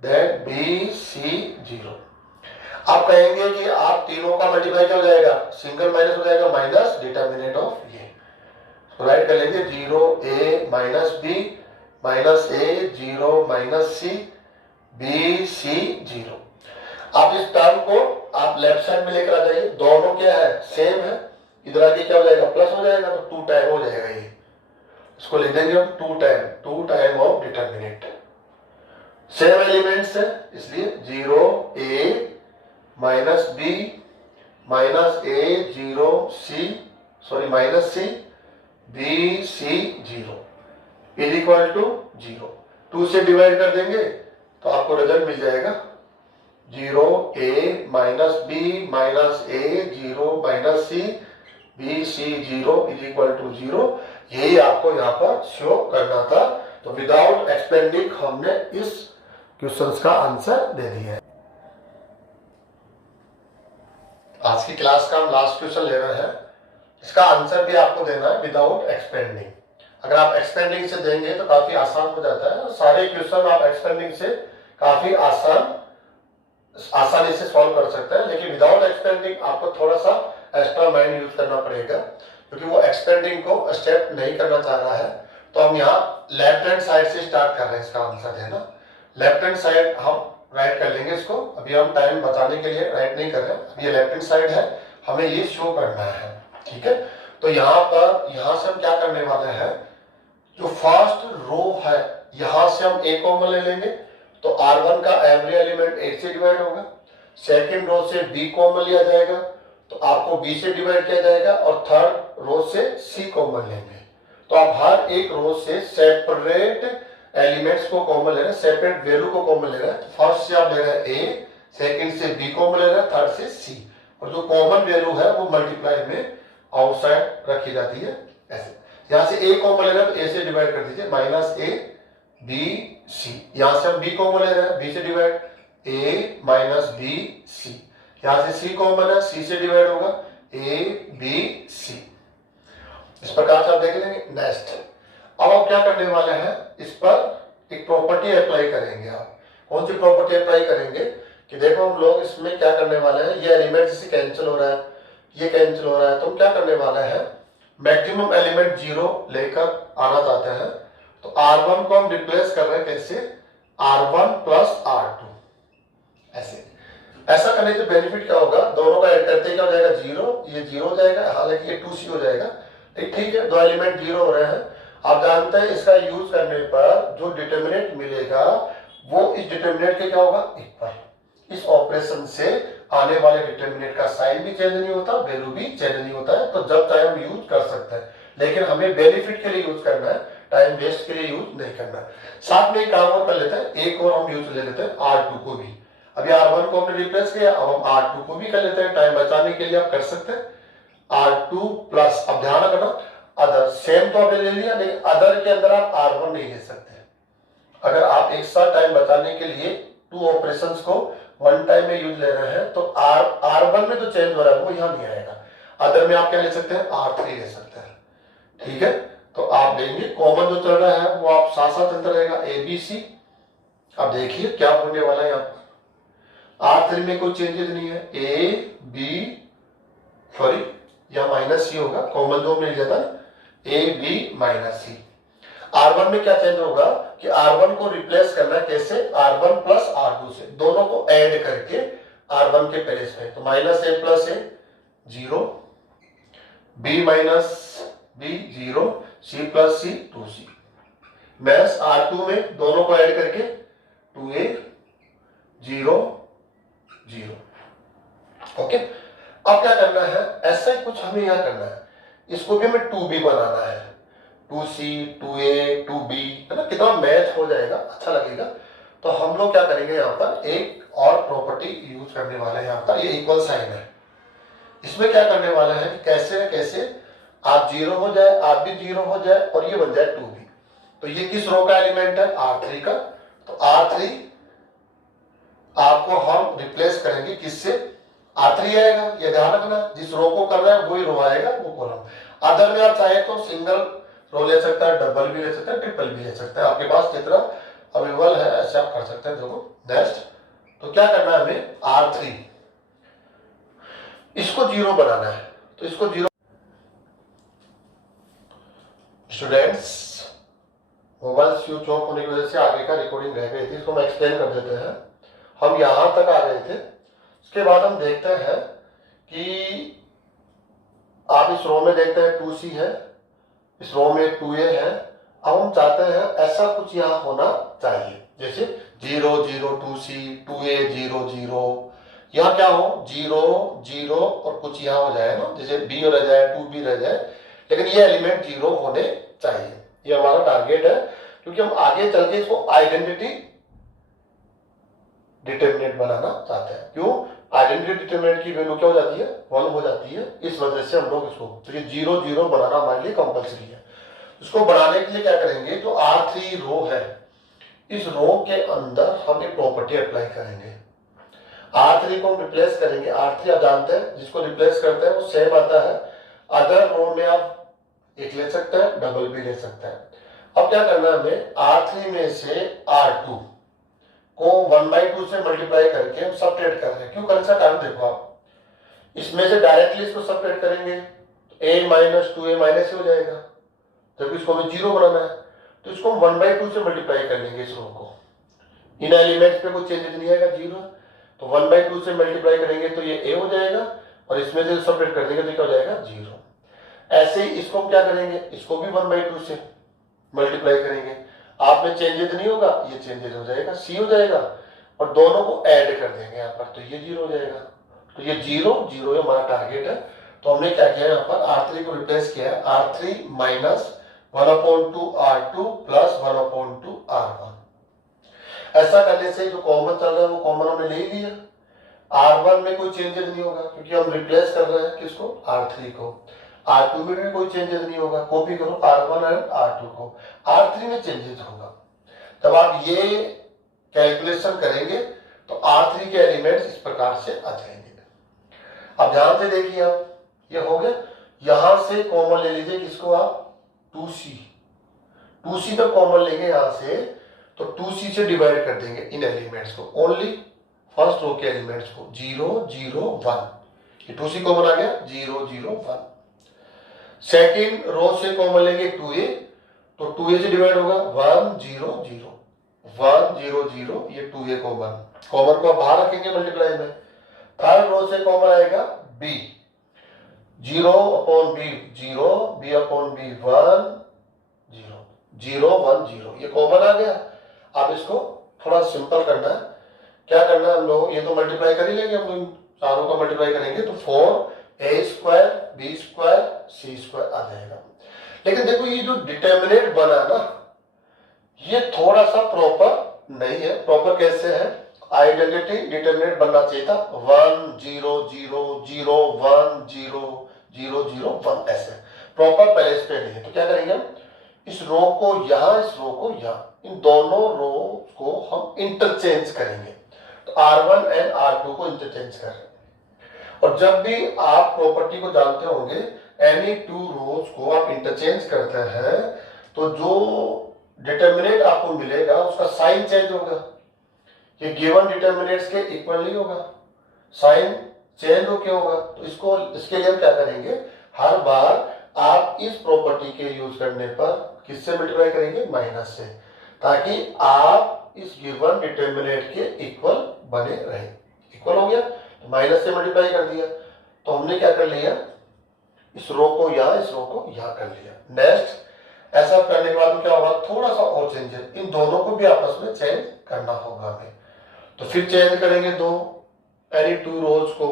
then B C 0। आप कहेंगे कि आप तीनों का मल्टीप्लाई क्या हो जाएगा, सिंगल माइनस हो जाएगा, माइनस डिटर्मिनेंट ऑफ ये, तो राइट कर लेंगे 0 A minus B minus A 0 minus C B C 0। आप इस टर्म को आप लेफ्ट साइड में लेकर आ जाइए, दोनों क्या है, सेम है, इधर आके क्या हो जाएगा, प्लस हो जाएगा, तो 2 टाइम हो जाएगा ये, इसको लिख देंगे हम 2 time of determinant. Same elements है इसलिए 0 A minus B minus A 0 C sorry minus C B C 0 is equal to 0। 2 से डिवाइड कर देंगे तो आपको रिजल्ट मिल जाएगा 0 A minus B minus A 0 minus C B C 0 is equal to 0। यही आपको यहाँ पर शो करना था। तो विदाउट एक्सपेंडिंग हमने इस क्वेश्चंस का आंसर दे दिया है। आज की क्लास का हम लास्ट क्वेश्चन ले रहे हैं, इसका आंसर भी आपको देना है विदाउट एक्सपेंडिंग। अगर आप एक्सपेंडिंग से देंगे तो काफी आसान हो जाता है, सारे क्वेश्चन आप एक्सपेंडिंग से काफी आसानी से सॉल्व कर सकते हैं, लेकिन विदाउट एक्सपेंडिंग आपको थोड़ा सा एक्स्ट्रा माइंड यूज करना पड़ेगा, क्योंकि वो एक्सपेंडिंग को स्टेप नहीं करना चाह रहा है। तो हम यहाँ लेफ्ट हैंड साइड से स्टार्ट कर रहे हैं इसका आंसर देना। लेफ्ट हैंड साइड हम राइट कर लेंगे इसको, अभी हम टाइम बताने के लिए राइट नहीं कर रहे हैं, अभी ये लेफ्ट हैंड साइड है, हमें ये शो करना है। ठीक है, तो यहाँ पर यहाँ से हम क्या करने वाले हैं, जो फर्स्ट रो है यहां से हम ए कॉमन ले लेंगे, तो R1 का एवरी एलिमेंट 8 से डिवाइड होगा। सेकंड रो से बी कॉमन लिया जाएगा तो आपको बी से डिवाइड किया जाएगा, और थर्ड रो से सी कॉमन लेंगे। तो आप हर एक रो से सेपरेट एलिमेंट्स को कॉमन ले रहे हैं, सेपरेट वैल्यू को कॉमन ले रहे हैं। फर्स्ट से आप ले रहे हैं ए, सेकंड से बी कॉमन ले रहे हैं, थर्ड से सी, और जो कॉमन वैल्यू है वो मल्टीप्लाई में आउटसाइड रखी जाती है। ऐसे यहां से ए कॉमन ले रहे हैं तो ए से डिवाइड कर दीजिए, माइनस ए बी सी, यहां से हम बी कॉमन ले रहे हैं, बी से डिवाइड ए माइनस बी सी, यहां से सी कॉमन है, सी से डिवाइड होगा ए बी सी। इस प्रकार से आप देख लेंगे। नेक्स्ट अब आप क्या करने वाले हैं, इस पर एक प्रॉपर्टी अप्लाई करेंगे। आप कौन सी प्रॉपर्टी अप्लाई करेंगे कि देखो हम लोग इसमें क्या करने वाले हैं, ये एलिमेंट से कैंसिल हो रहा है, ये कैंसिल हो रहा है, तो हम क्या करने वाले हैं, मैक्सिमम एलिमेंट 0 लेकर आना चाहते हैं। तो R1 को हम रिप्लेस कर रहे हैं कैसे, R1 प्लस R2 ऐसे। ऐसा करने से बेनिफिट क्या होगा, दोनों का ऐड करते क्या हो जाएगा 0, ये 0 हो जाएगा, हालांकि ये 2C हो जाएगा। ठीक है, दो एलिमेंट 0 हो रहे हैं। आप जानते हैं इसका यूज करने पर जो डिटर्मिनेंट मिलेगा वो इस डिटर्मिनेंट के क्या होगा, इक्वल। इस ऑपरेशन से आने वाले डिटर्मिनेंट का साइन भी चेंज नहीं होता, वैल्यू भी चेंज नहीं होता है। तो जब चाहे हम यूज कर सकते हैं, लेकिन हमें बेनिफिट के लिए यूज करना है, टाइम वेस्ट के लिए यूज नहीं करना। साथ में एक काम और कर लेते हैं, एक और हम यूज ले लेते हैं R2 को भी। अभी R1 को हमने रिप्लेस किया, अब हम R2 को भी कर लेते हैं, टाइम बचाने के लिए आप कर सकते हैं। R2 प्लस, अब ध्यान रखना अदर, सेम तो आपने ले लिया, लेकिन अदर के अंदर आप R1 नहीं ले सकते। अगर आप एक साथ टाइम बचाने के लिए टू ऑपरेशंस को वन टाइम में यूज ले रहे हैं, तो R1 में जो चेंज हो रहा है वो यहां नहीं आएगा। अदर में आप क्या ले सकते हैं, R3 ले सकते हैं। ठीक है, तो आप देंगे कॉमन जो चल रहा है वो आप साथ साथ चलता रहेगा, ABC। अब देखिए क्या होने वाला है यहाँ पर, R3 में कोई चेंजेस नहीं है, या माइनस C होगा, कॉमन जो मिल जाता है AB माइनस C। R1 में क्या चेंज होगा कि R1 को रिप्लेस करना है कैसे, R1 प्लस R2 से, दोनों को ऐड करके R1 के प्लेस में, तो minus A plus A 0, B minus B 0, C plus C 2C। मैस R2 में दोनों को ऐड करके 2A 0 0। ओके, अब क्या करना है, ऐसा ही कुछ हमें यहां करना है, इसको भी हमें 2B बनाना है, 2C 2A 2B, है ना, कितना मैच हो जाएगा, अच्छा लगेगा। तो हम लोग क्या करेंगे, यहाँ पर एक और प्रॉपर्टी यूज करने वाले हैं। यहाँ पर ये इक्वल साइन है, इसमें क्या करने वाले हैं, कैसे न कैसे आप 0 हो जाए, आप भी 0 हो जाए, और ये बन जाए 2B। तो ये किस रो का एलिमेंट है, R3 का। तो R3 आपको हम रिप्लेस करेंगे किससे, R3 आएगा, ये ध्यान रखना, जिस रो को कर रहा है वही रो आएगा, वो कॉलम। अदर में आप चाहे तो सिंगल रो ले सकता है, डबल भी ले सकता है, ट्रिपल भी ले सकता है, आपके पास जितना अवेलेबल है ऐसे आप कर सकते हैं। देखो नेक्स्ट, तो क्या करना है हमें, R3 इसको 0 बनाना है, तो इसको 0। स्टूडेंट्स, मोबाइल स्विच ऑफ होने की वजह से आगे का रिकॉर्डिंग रह गई थी, इसको हम एक्सप्लेन कर देते हैं। हम यहां तक आ गए थे, उसके बाद हम देखते हैं कि आप इस रो में देखते हैं 2C है, इस रो में 2A है। अब हम चाहते हैं ऐसा कुछ यहां होना चाहिए, जैसे 0 0 2C 2A 0 0, यहां क्या हो 0 0 और कुछ यहां हो जाए ना, जैसे B रह जाए 2B रह जाए, लेकिन ये एलिमेंट 0 होने चाहिए। ये हमारा टारगेट है, क्योंकि हम आगे चल के इसको आइडेंटिटी डिटर्मिनेंट बनाना चाहते हैं। क्यों, आइडेंटिटी डिटर्मिनेंट की वैल्यू क्या हो जाती है, 1 हो जाती है, इस वजह से हम लोग इसको, तो ये 0 0 बनाना हमारे लिए कंपलसरी है। इसको बनाने के लिए क्या करेंगे, जो R3 रो है, इस रो के अंदर हम एक प्रॉपर्टी अप्लाई करेंगे, R3 को हम रिप्लेस करेंगे। R3 आप जानते हैं जिसको रिप्लेस करते हैं वो सेम आता है, अदर रो में आप एक ले सकते हैं, डबल भी ले सकते हैं। अब क्या करना है हमें, R3 में से R2 को 1/2 से मल्टीप्लाई करके हम सबट्रैक्ट कर रहे हैं। क्यों करने का कारण देखो, आप इसमें से डायरेक्टली इसको सबट्रैक्ट करेंगे तो A माइनस 2A माइनस हो जाएगा, जब इसको हमें 0 बनाना है, तो इसको हम 1/2 से मल्टीप्लाई कर लेंगे इस रो को। इन एलिमेंट्स पे कोई चेंजेस नहीं आएगा, 0, तो 1/2 से मल्टीप्लाई करेंगे तो ये A हो जाएगा, और इसमें से सबट्रैक्ट कर देंगे तो क्या हो जाएगा 0। ऐसे ही इसको हम क्या करेंगे, इसको भी 1/2 से मल्टीप्लाई करेंगे, आप में चेंजेस नहीं होगा, ये चेंजेस हो जाएगा, C हो जाएगा, और दोनों को ऐड कर देंगे यहाँ पर, तो ये 0 हो जाएगा। तो ये 0 0 हमारा टारगेट है। तो हमने क्या किया यहाँ पर, R3 को रिप्लेस किया है, R3 minus 1/2 R2 plus 1/2 R1। ऐसा करने से जो कॉमन चल रहा है वो कॉमन हमने ले लिया, R1 में कोई चेंजेस नहीं होगा, क्योंकि हम रिप्लेस कर रहे हैं किसको, R3 को। R2 में भी कोई चेंजेस नहीं होगा, कॉपी करो R1 और R2 को, R3 में चेंजेस होगा। जब आप ये कैलकुलेशन करेंगे तो R3 के एलिमेंट्स इस प्रकार से आ जाएंगे। अब ध्यान से देखिए, आप ये हो गया, यहां से कॉमन ले लीजिए किसको, आप 2C पे कॉमन लेंगे यहां से, तो 2C से डिवाइड कर देंगे इन एलिमेंट्स को, ओनली फर्स्ट रो के एलिमेंट्स को 0 0 1, ये 2c कॉमन आ गया 0 0 1। सेकेंड रो से कॉमन लेंगे 2a, तो 2a से डिवाइड होगा 1 0 0 1 0 0, ये 2a कॉमन, कॉमन को बाहर रखेंगे मल्टीप्लाई में। थर्ड रो से कॉमन आएगा b, 0 upon b 0, b upon b 1 0 0 1 0, ये कॉमन आ गया। अब इसको थोड़ा सिंपल करना है, क्या करना है हम लोग, ये तो मल्टीप्लाई कर ही लेंगे, हम लोग चारों का मल्टीप्लाई करेंगे तो 4a square b square c square आ जाएगा। लेकिन देखो ये जो डिटर्मिनेंट बना ना, ये थोड़ा सा प्रॉपर नहीं है। प्रॉपर कैसे है, आइडेंटिटी डिटर्मिनेंट बनना चाहिए था 1 0 0 0 1 0 0 0 1, ऐसे प्रॉपर बैलेंस पे नहीं है। तो क्या करेंगे हम, इस रो को यहां, इस रो को यहां, इन दोनों रो को हम इंटरचेंज करेंगे। तो R1 एंड R2 को इंटरचेंज कर रहे हैं। और जब भी आप प्रॉपर्टी को जानते होंगे, एनी टू रोज को आप इंटरचेंज करते हैं तो जो डिटर्मिनेंट आपको मिलेगा उसका साइन चेंज होगा। ये गिवन डिटर्मिनेंट्स के इक्वल नहीं होगा, साइन चेंज हो क्या होगा। तो इसको, इसके लिए हम क्या करेंगे, हर बार आप इस प्रॉपर्टी के यूज करने पर किससे मल्टीप्लाई करेंगे, माइनस से, ताकि आप इस गिवन डिटर्मिनेंट के इक्वल बने रहे। इक्वल हो गया तो माइनस से मल्टीप्लाई कर दिया, तो हमने क्या कर लिया, इस रो को यहां, इस रो को यहां कर लिया। नेक्स्ट ऐसा करने के बाद क्या होगा, थोड़ा सा और चेंजेस, इन दोनों को भी आपस में चेंज करना होगा हमें। तो फिर चेंज करेंगे दो, एनी टू रोज को,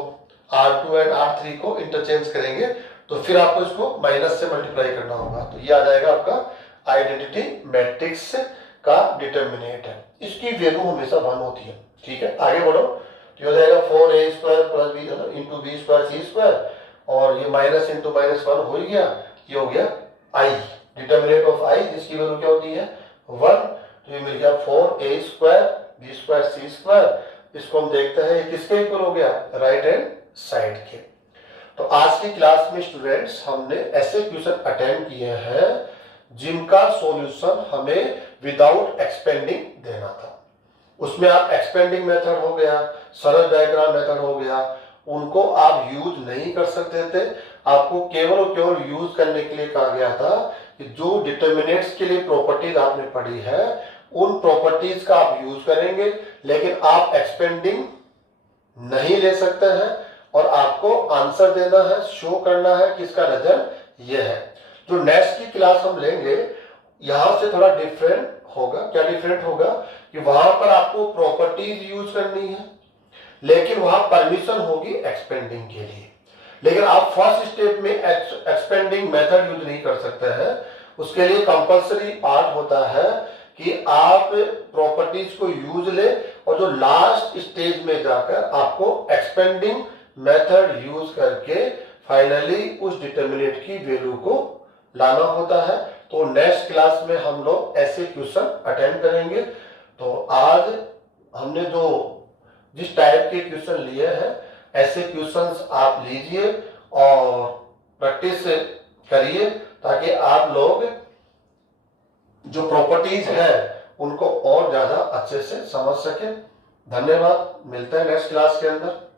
R2 एंड R3 को इंटरचेंज करेंगे, तो फिर आपको इसको माइनस से मल्टीप्लाई करना होगा। तो ये आ जाएगा आपका आइडेंटिटी मैट्रिक्स का डिटर्मिनेंट है, इसकी वैल्यू हमेशा 1 होती है। ठीक है, आगे बढ़ो, तो हो जाएगा 4a square plus b into B square C square, और ये माइनस इंटू माइनस 1 हो गया, ये हो गया i, डिटर्मिनेंट ऑफ i, जिसकी वैल्यू क्या होती है 1। तो ये मिल गया 4a square B square C square. इसको हम देखते हैं ये किसके इक्वल हो गया, राइट हैंड साइड के। तो आज की क्लास में स्टूडेंट्स हमने ऐसे क्वेश्चन अटेम्प्ट किए हैं जिनका सॉल्यूशन हमें विदाउट एक्सपेंडिंग देना था। उसमें आप एक्सपेंडिंग मेथड हो गया, सरल डायग्राम मेथड हो गया, उनको आप यूज नहीं कर सकते थे। आपको केवल और केवल यूज करने के लिए कहा गया था कि जो डिटर्मिनेंट्स के लिए प्रॉपर्टीज आपने पढ़ी है उन प्रॉपर्टीज का आप यूज करेंगे, लेकिन आप एक्सपेंडिंग नहीं ले सकते हैं और आपको आंसर देना है, शो करना है कि इसका रिजल्ट ये है। जो नेक्स्ट की क्लास हम लेंगे यहां से थोड़ा डिफरेंट होगा। क्या डिफरेंट होगा कि वहां पर आपको प्रॉपर्टीज यूज करनी है, लेकिन वहां परमिशन होगी एक्सपेंडिंग के लिए। लेकिन आप फर्स्ट स्टेप में एक्सपेंडिंग मेथड यूज नहीं कर सकते हैं। उसके लिए कंपलसरी पार्ट होता है कि आप प्रॉपर्टीज को यूज ले, और जो लास्ट स्टेज में जाकर आपको एक्सपेंडिंग मेथड यूज करके फाइनली उस डिटर्मिनेंट की वैल्यू को लाना होता है। तो नेक्स्ट क्लास में हम लोग ऐसे क्वेश्चन अटेम्प्ट करेंगे। तो आज हमने जो जिस टाइप के क्वेश्चन लिए हैं, ऐसे क्वेश्चंस आप लीजिए और प्रैक्टिस करिए, ताकि आप लोग जो प्रॉपर्टीज है उनको और ज्यादा अच्छे से समझ सके। धन्यवाद, मिलते हैं नेक्स्ट क्लास के अंदर।